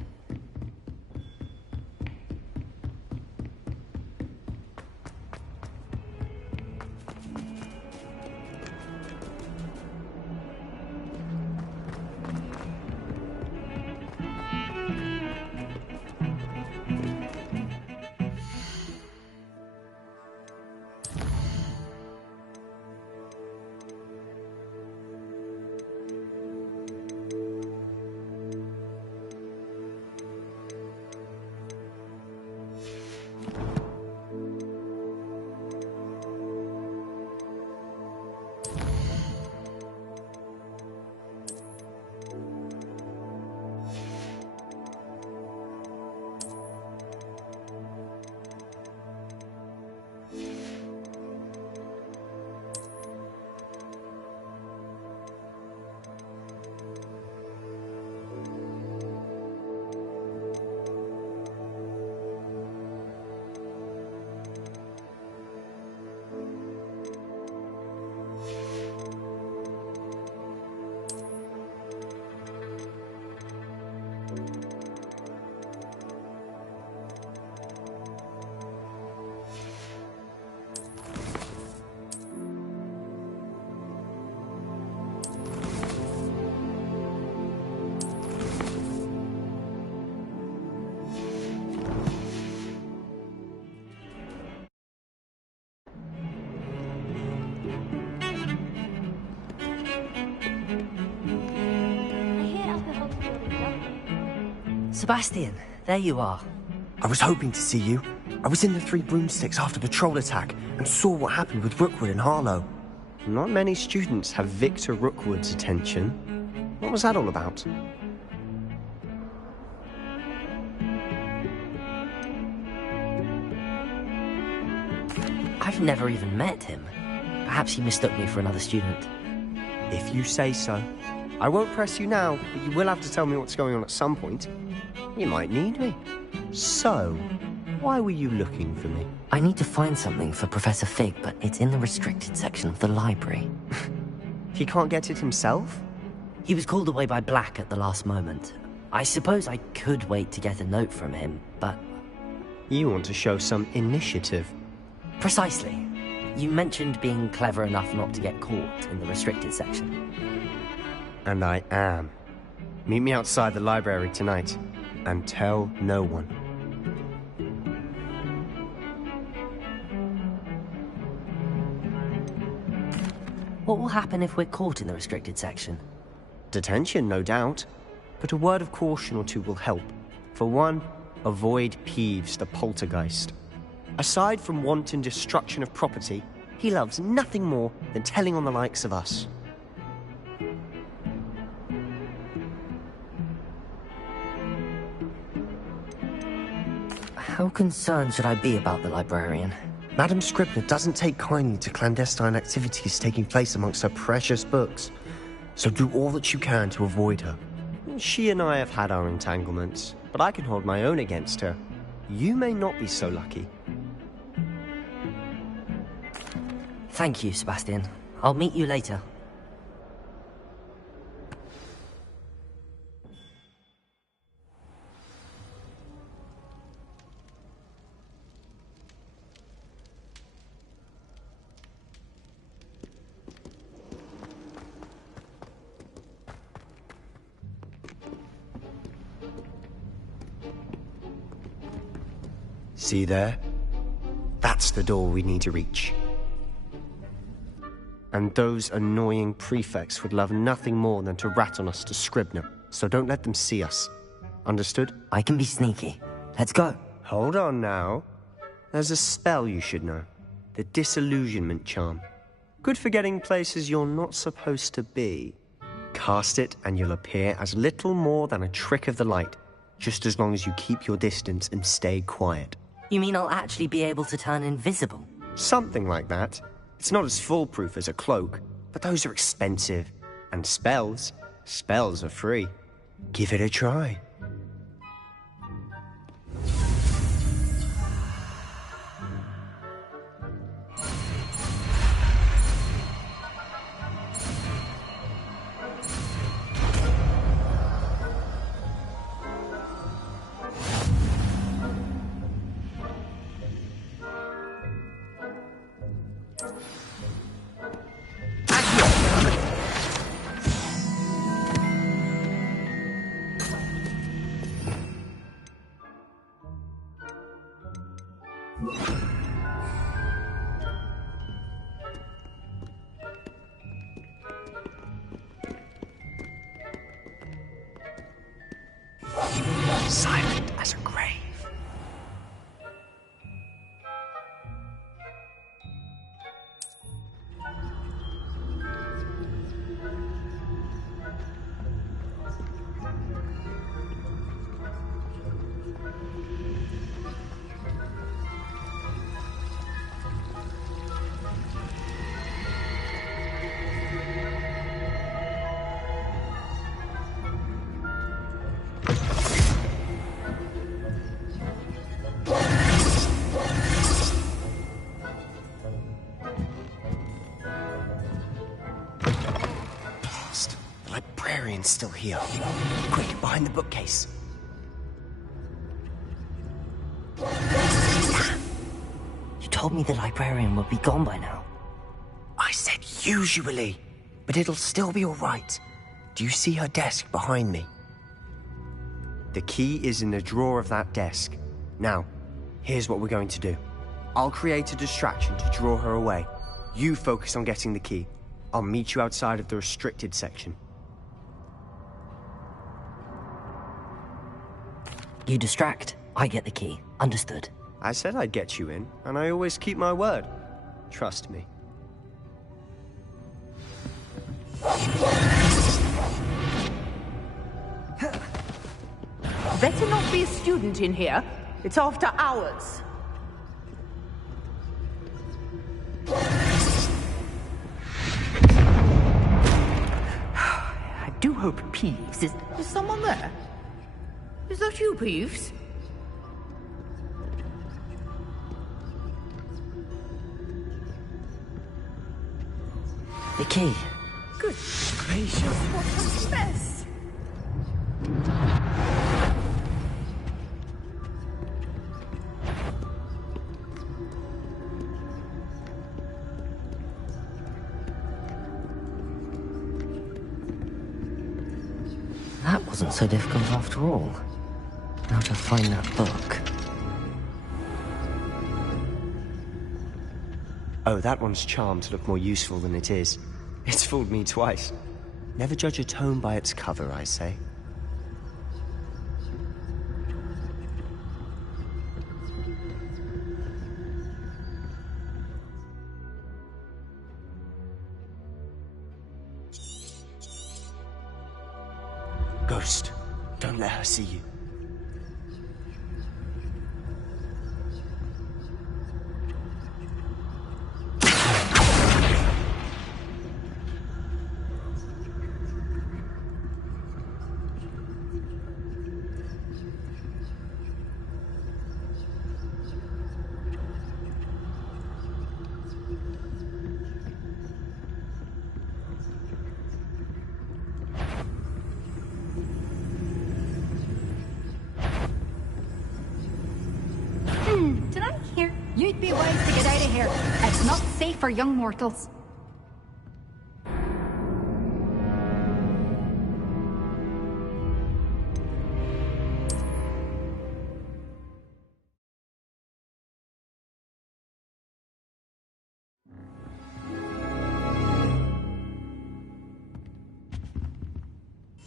Sebastian, there you are. I was hoping to see you. I was in the Three Broomsticks after the troll attack and saw what happened with Rookwood and Harlow. Not many students have Victor Rookwood's attention. What was that all about? I've never even met him. Perhaps he mistook me for another student. If you say so. I won't press you now, but you will have to tell me what's going on at some point. You might need me. So, why were you looking for me? I need to find something for Professor Fig, but it's in the restricted section of the library. He can't get it himself? He was called away by Black at the last moment. I suppose I could wait to get a note from him, but... You want to show some initiative. Precisely. You mentioned being clever enough not to get caught in the restricted section. And I am. Meet me outside the library tonight, and tell no one. What will happen if we're caught in the restricted section? Detention, no doubt. But a word of caution or two will help. For one, avoid Peeves the poltergeist. Aside from wanton destruction of property, he loves nothing more than telling on the likes of us. How concerned should I be about the librarian? Madam Scribner doesn't take kindly to clandestine activities taking place amongst her precious books, so do all that you can to avoid her. She and I have had our entanglements, but I can hold my own against her. You may not be so lucky. Thank you, Sebastian. I'll meet you later. See there? That's the door we need to reach. And those annoying prefects would love nothing more than to rat on us to Scribner, so don't let them see us. Understood? I can be sneaky. Let's go. Hold on now. There's a spell you should know. The Disillusionment Charm. Good for getting places you're not supposed to be. Cast it and you'll appear as little more than a trick of the light, just as long as you keep your distance and stay quiet. You mean I'll actually be able to turn invisible? Something like that. It's not as foolproof as a cloak, but those are expensive. And spells are free. Give it a try. Silent as a grave. Still here. Quick, behind the bookcase. You told me the librarian would be gone by now. I said usually, but it'll still be all right. Do you see her desk behind me? The key is in the drawer of that desk. Now, here's what we're going to do. I'll create a distraction to draw her away. You focus on getting the key. I'll meet you outside of the restricted section. You distract, I get the key. Understood. I said I'd get you in, and I always keep my word. Trust me. Better not be a student in here. It's after hours. I do hope Peeves is someone there? Is that you, Peeves? The key. Good gracious, what a mess! That wasn't so difficult after all. Now to find that book. Oh, that one's charmed to look more useful than it is. It's fooled me twice. Never judge a tome by its cover, I say. Ghost, don't let her see you. Did I hear? You'd be wise to get out of here. It's not safe for young mortals.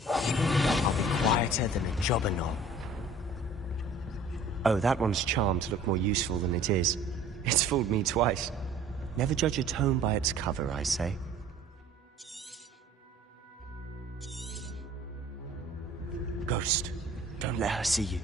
I'll be quieter than a jobber knob. Oh, that one's charmed to look more useful than it is. It's fooled me twice. Never judge a tome by its cover, I say. Ghost, don't let her see you.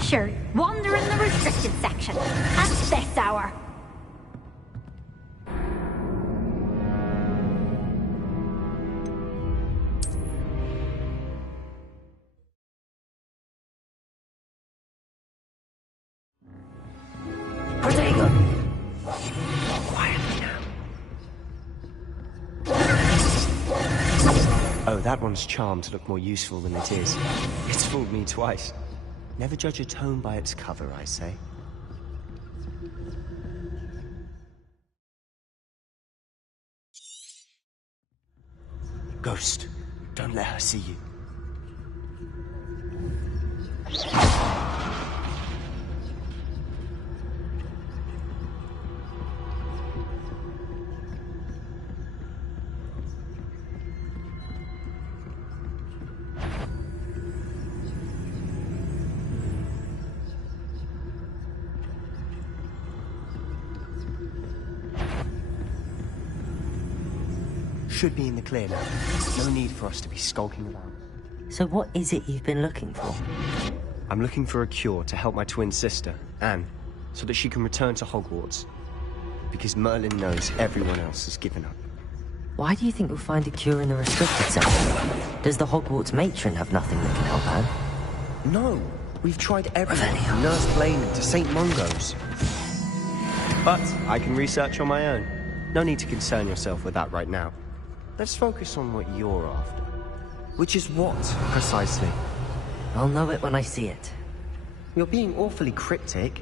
Sure, wander in the restricted section. At this hour. Oh, that one's charmed to look more useful than it is. It's fooled me twice. Never judge a tome by its cover, I say. Ghost, don't let her see you. should be in the clear now. No need for us to be skulking around. So what is it you've been looking for? I'm looking for a cure to help my twin sister, Anne, so that she can return to Hogwarts. Because Merlin knows everyone else has given up. Why do you think we'll find a cure in the restricted section? Does the Hogwarts matron have nothing that can help Anne? No, we've tried everything from Nurse Blaney to St. Mungo's. But I can research on my own. No need to concern yourself with that right now. Let's focus on what you're after. Which is what, precisely? I'll know it when I see it. You're being awfully cryptic.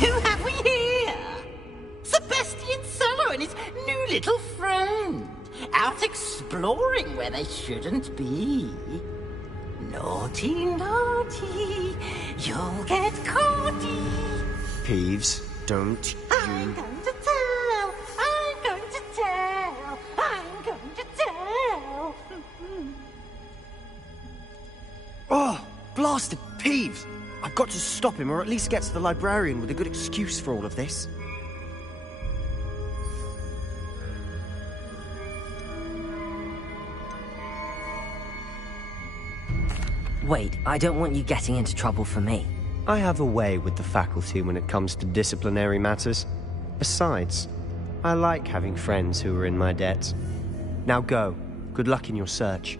Who have we here? Sebastian Solo and his new little friend. Out exploring where they shouldn't be. Naughty, naughty. You'll get caughty. Peeves, don't I'm going to tell. I'm going to tell. I'm going to tell. Oh, blasted Peeves! I've got to stop him, or at least get to the librarian with a good excuse for all of this. Wait, I don't want you getting into trouble for me. I have a way with the faculty when it comes to disciplinary matters. Besides, I like having friends who are in my debt. Now go. Good luck in your search.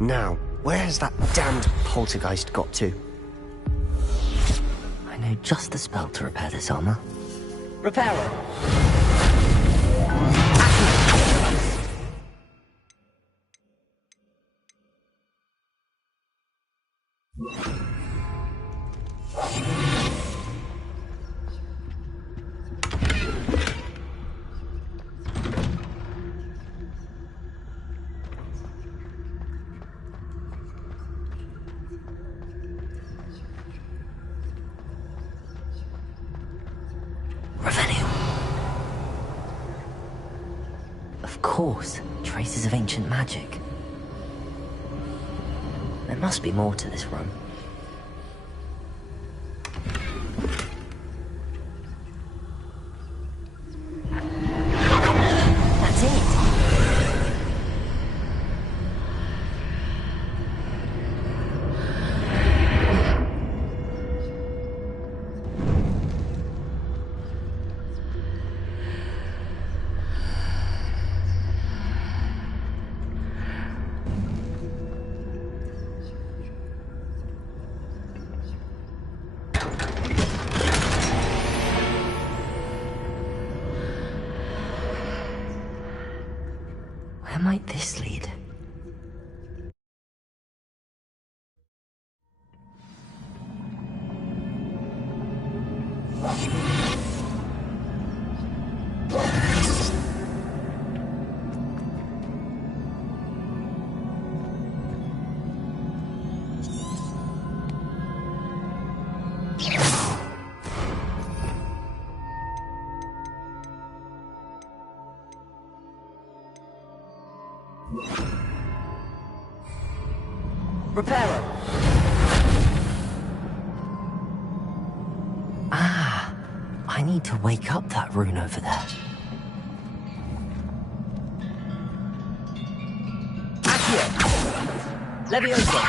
Now, where has that damned poltergeist got to? I know just the spell to repair this armor. Repair it. Of course, traces of ancient magic. There must be more to this room. That's it! Where might this lead? Repairer. Ah, I need to wake up that rune over there. Accio. Leviosa.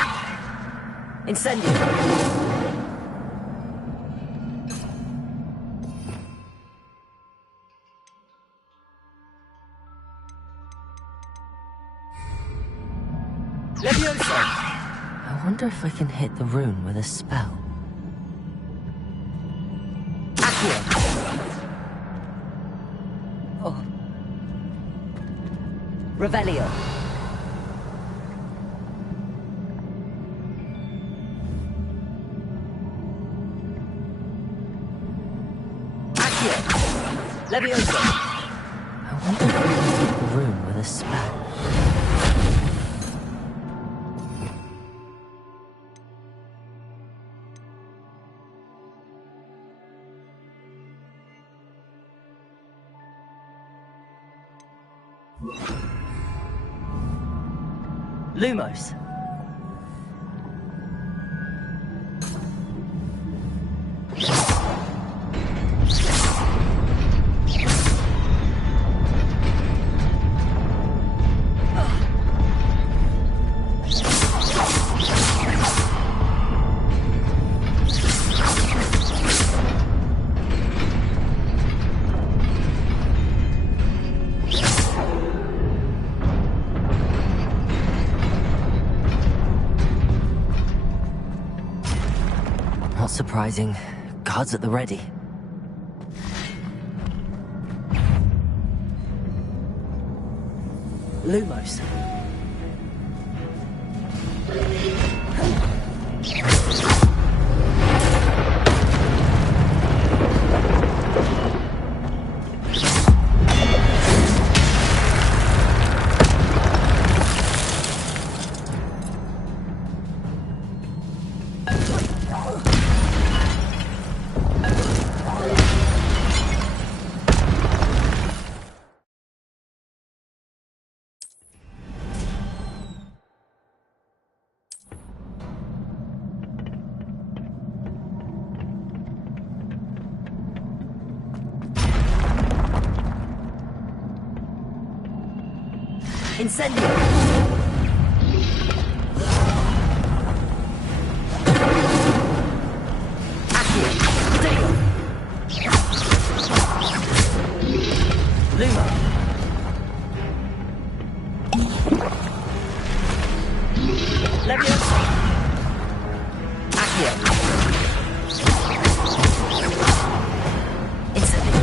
Incendio. wonder if I can hit the rune with a spell. Oh. Revelio. Levioso. I wonder if I can hit the rune with a spell. Lumos. Not surprising. Guards at the ready. Lumos. Incendio! Accio! Deo! Luma! Leviosa! Accio! Incendio!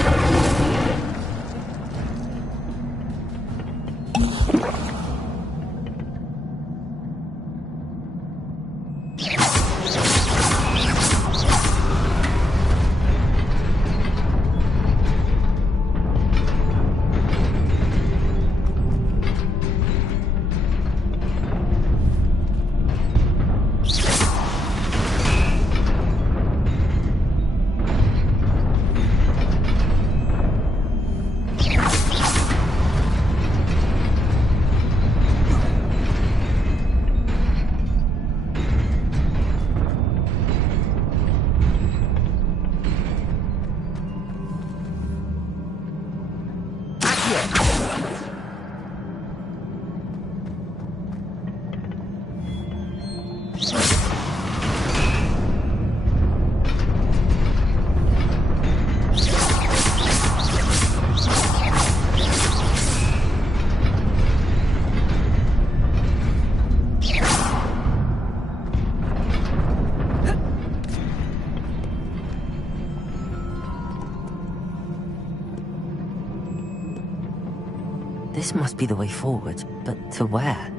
This must be the way forward, but to where?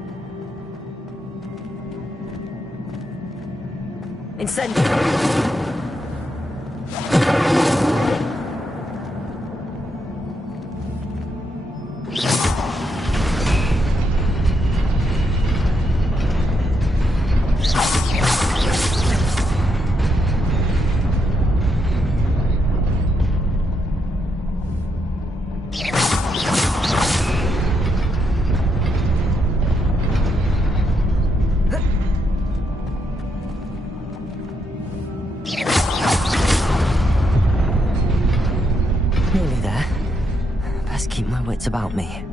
Incendio! Nearly there. Best keep my wits about me.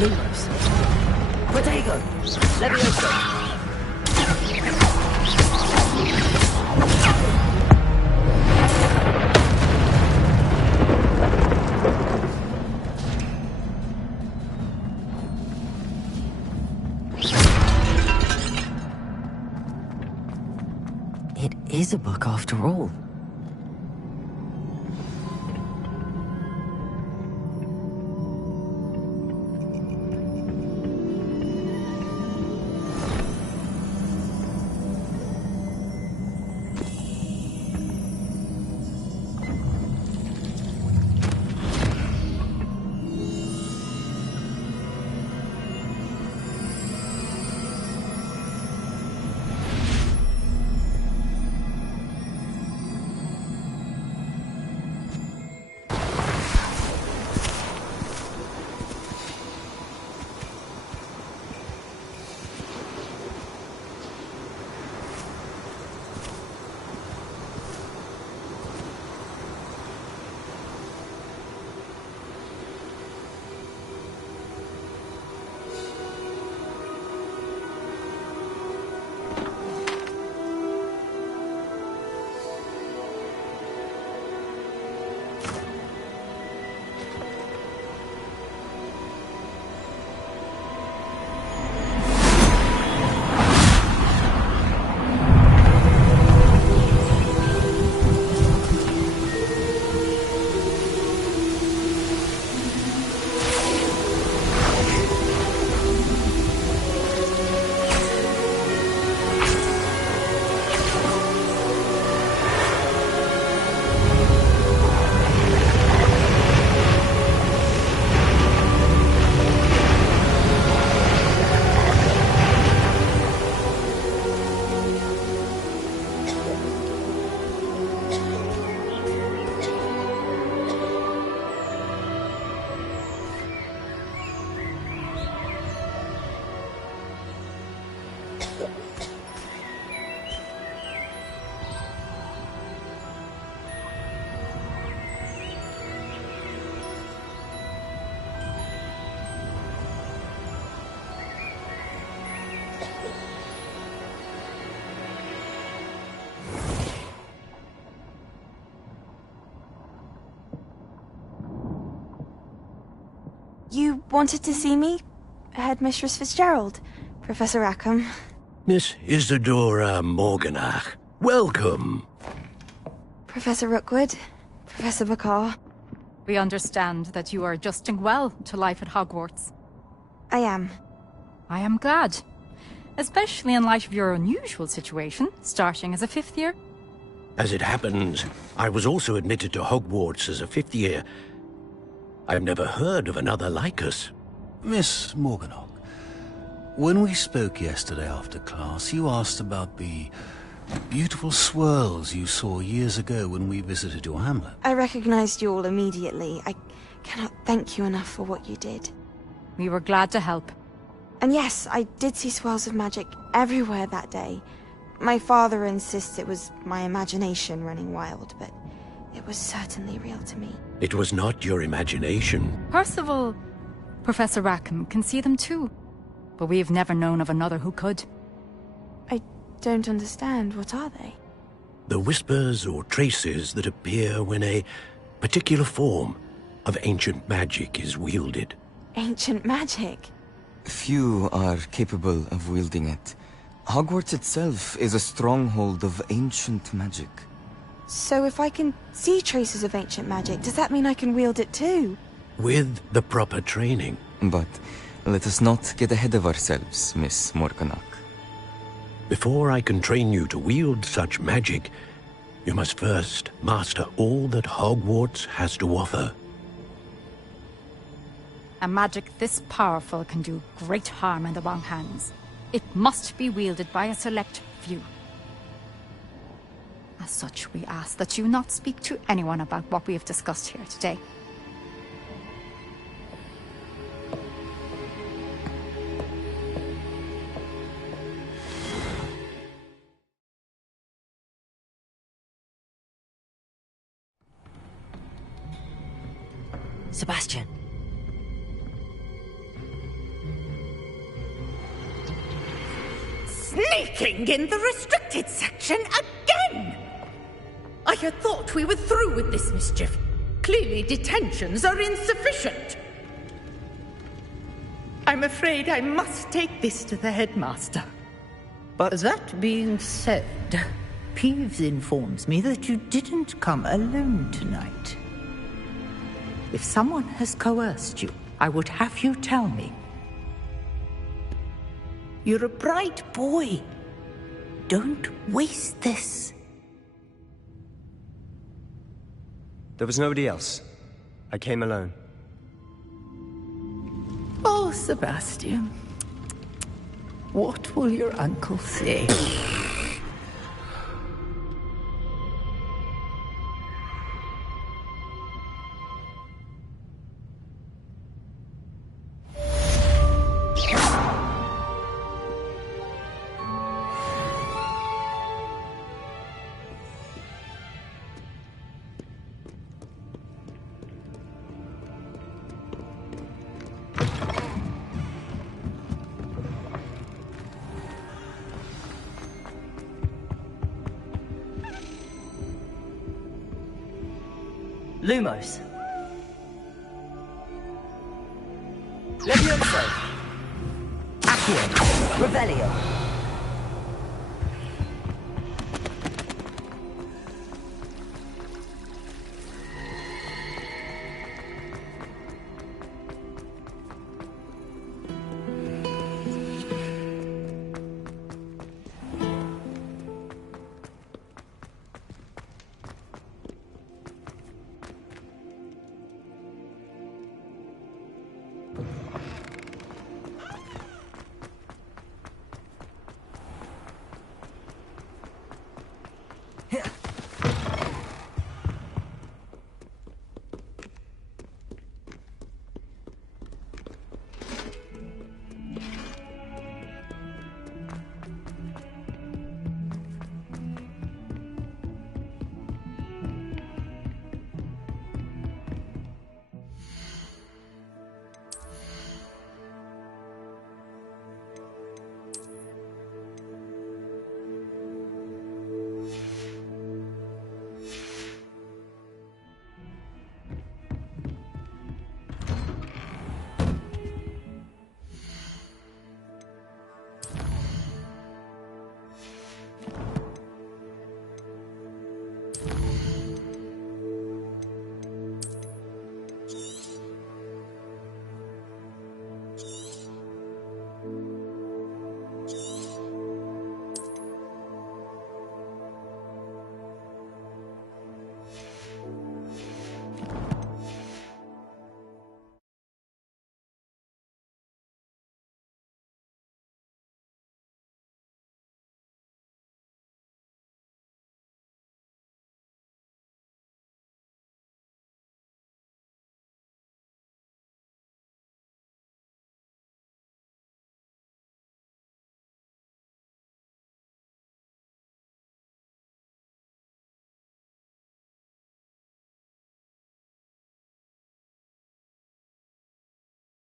Lumos. Protego! Levioso! It is a book after all. You wanted to see me? Headmistress Fitzgerald? Professor Rackham? Miss Isadora Morganach, welcome. Professor Rookwood? Professor Bakar? We understand that you are adjusting well to life at Hogwarts. I am. I am glad. Especially in light of your unusual situation, starting as a 5th year. As it happens, I was also admitted to Hogwarts as a 5th year. I've never heard of another like us. Miss Morganach, when we spoke yesterday after class, you asked about the beautiful swirls you saw years ago when we visited your hamlet. I recognized you all immediately. I cannot thank you enough for what you did. We were glad to help. And yes, I did see swirls of magic everywhere that day. My father insists it was my imagination running wild, but it was certainly real to me. It was not your imagination. Percival, Professor Rackham can see them too. But we've never known of another who could. I don't understand. What are they? The whispers or traces that appear when a particular form of ancient magic is wielded. Ancient magic? Few are capable of wielding it. Hogwarts itself is a stronghold of ancient magic. So if I can see traces of ancient magic, does that mean I can wield it too? With the proper training. But let us not get ahead of ourselves, Miss Morganach. Before I can train you to wield such magic, you must first master all that Hogwarts has to offer. A magic this powerful can do great harm in the wrong hands. It must be wielded by a select few. As such, we ask that you not speak to anyone about what we have discussed here today. Sebastian. Sneaking in the restricted section again! I had thought we were through with this mischief. Clearly detentions are insufficient. I'm afraid I must take this to the headmaster. But that being said, Peeves informs me that you didn't come alone tonight. If someone has coerced you, I would have you tell me. You're a bright boy. Don't waste this. There was nobody else. I came alone. Oh, Sebastian. What will your uncle say? Lumos. Levioso. Accio. Revelio.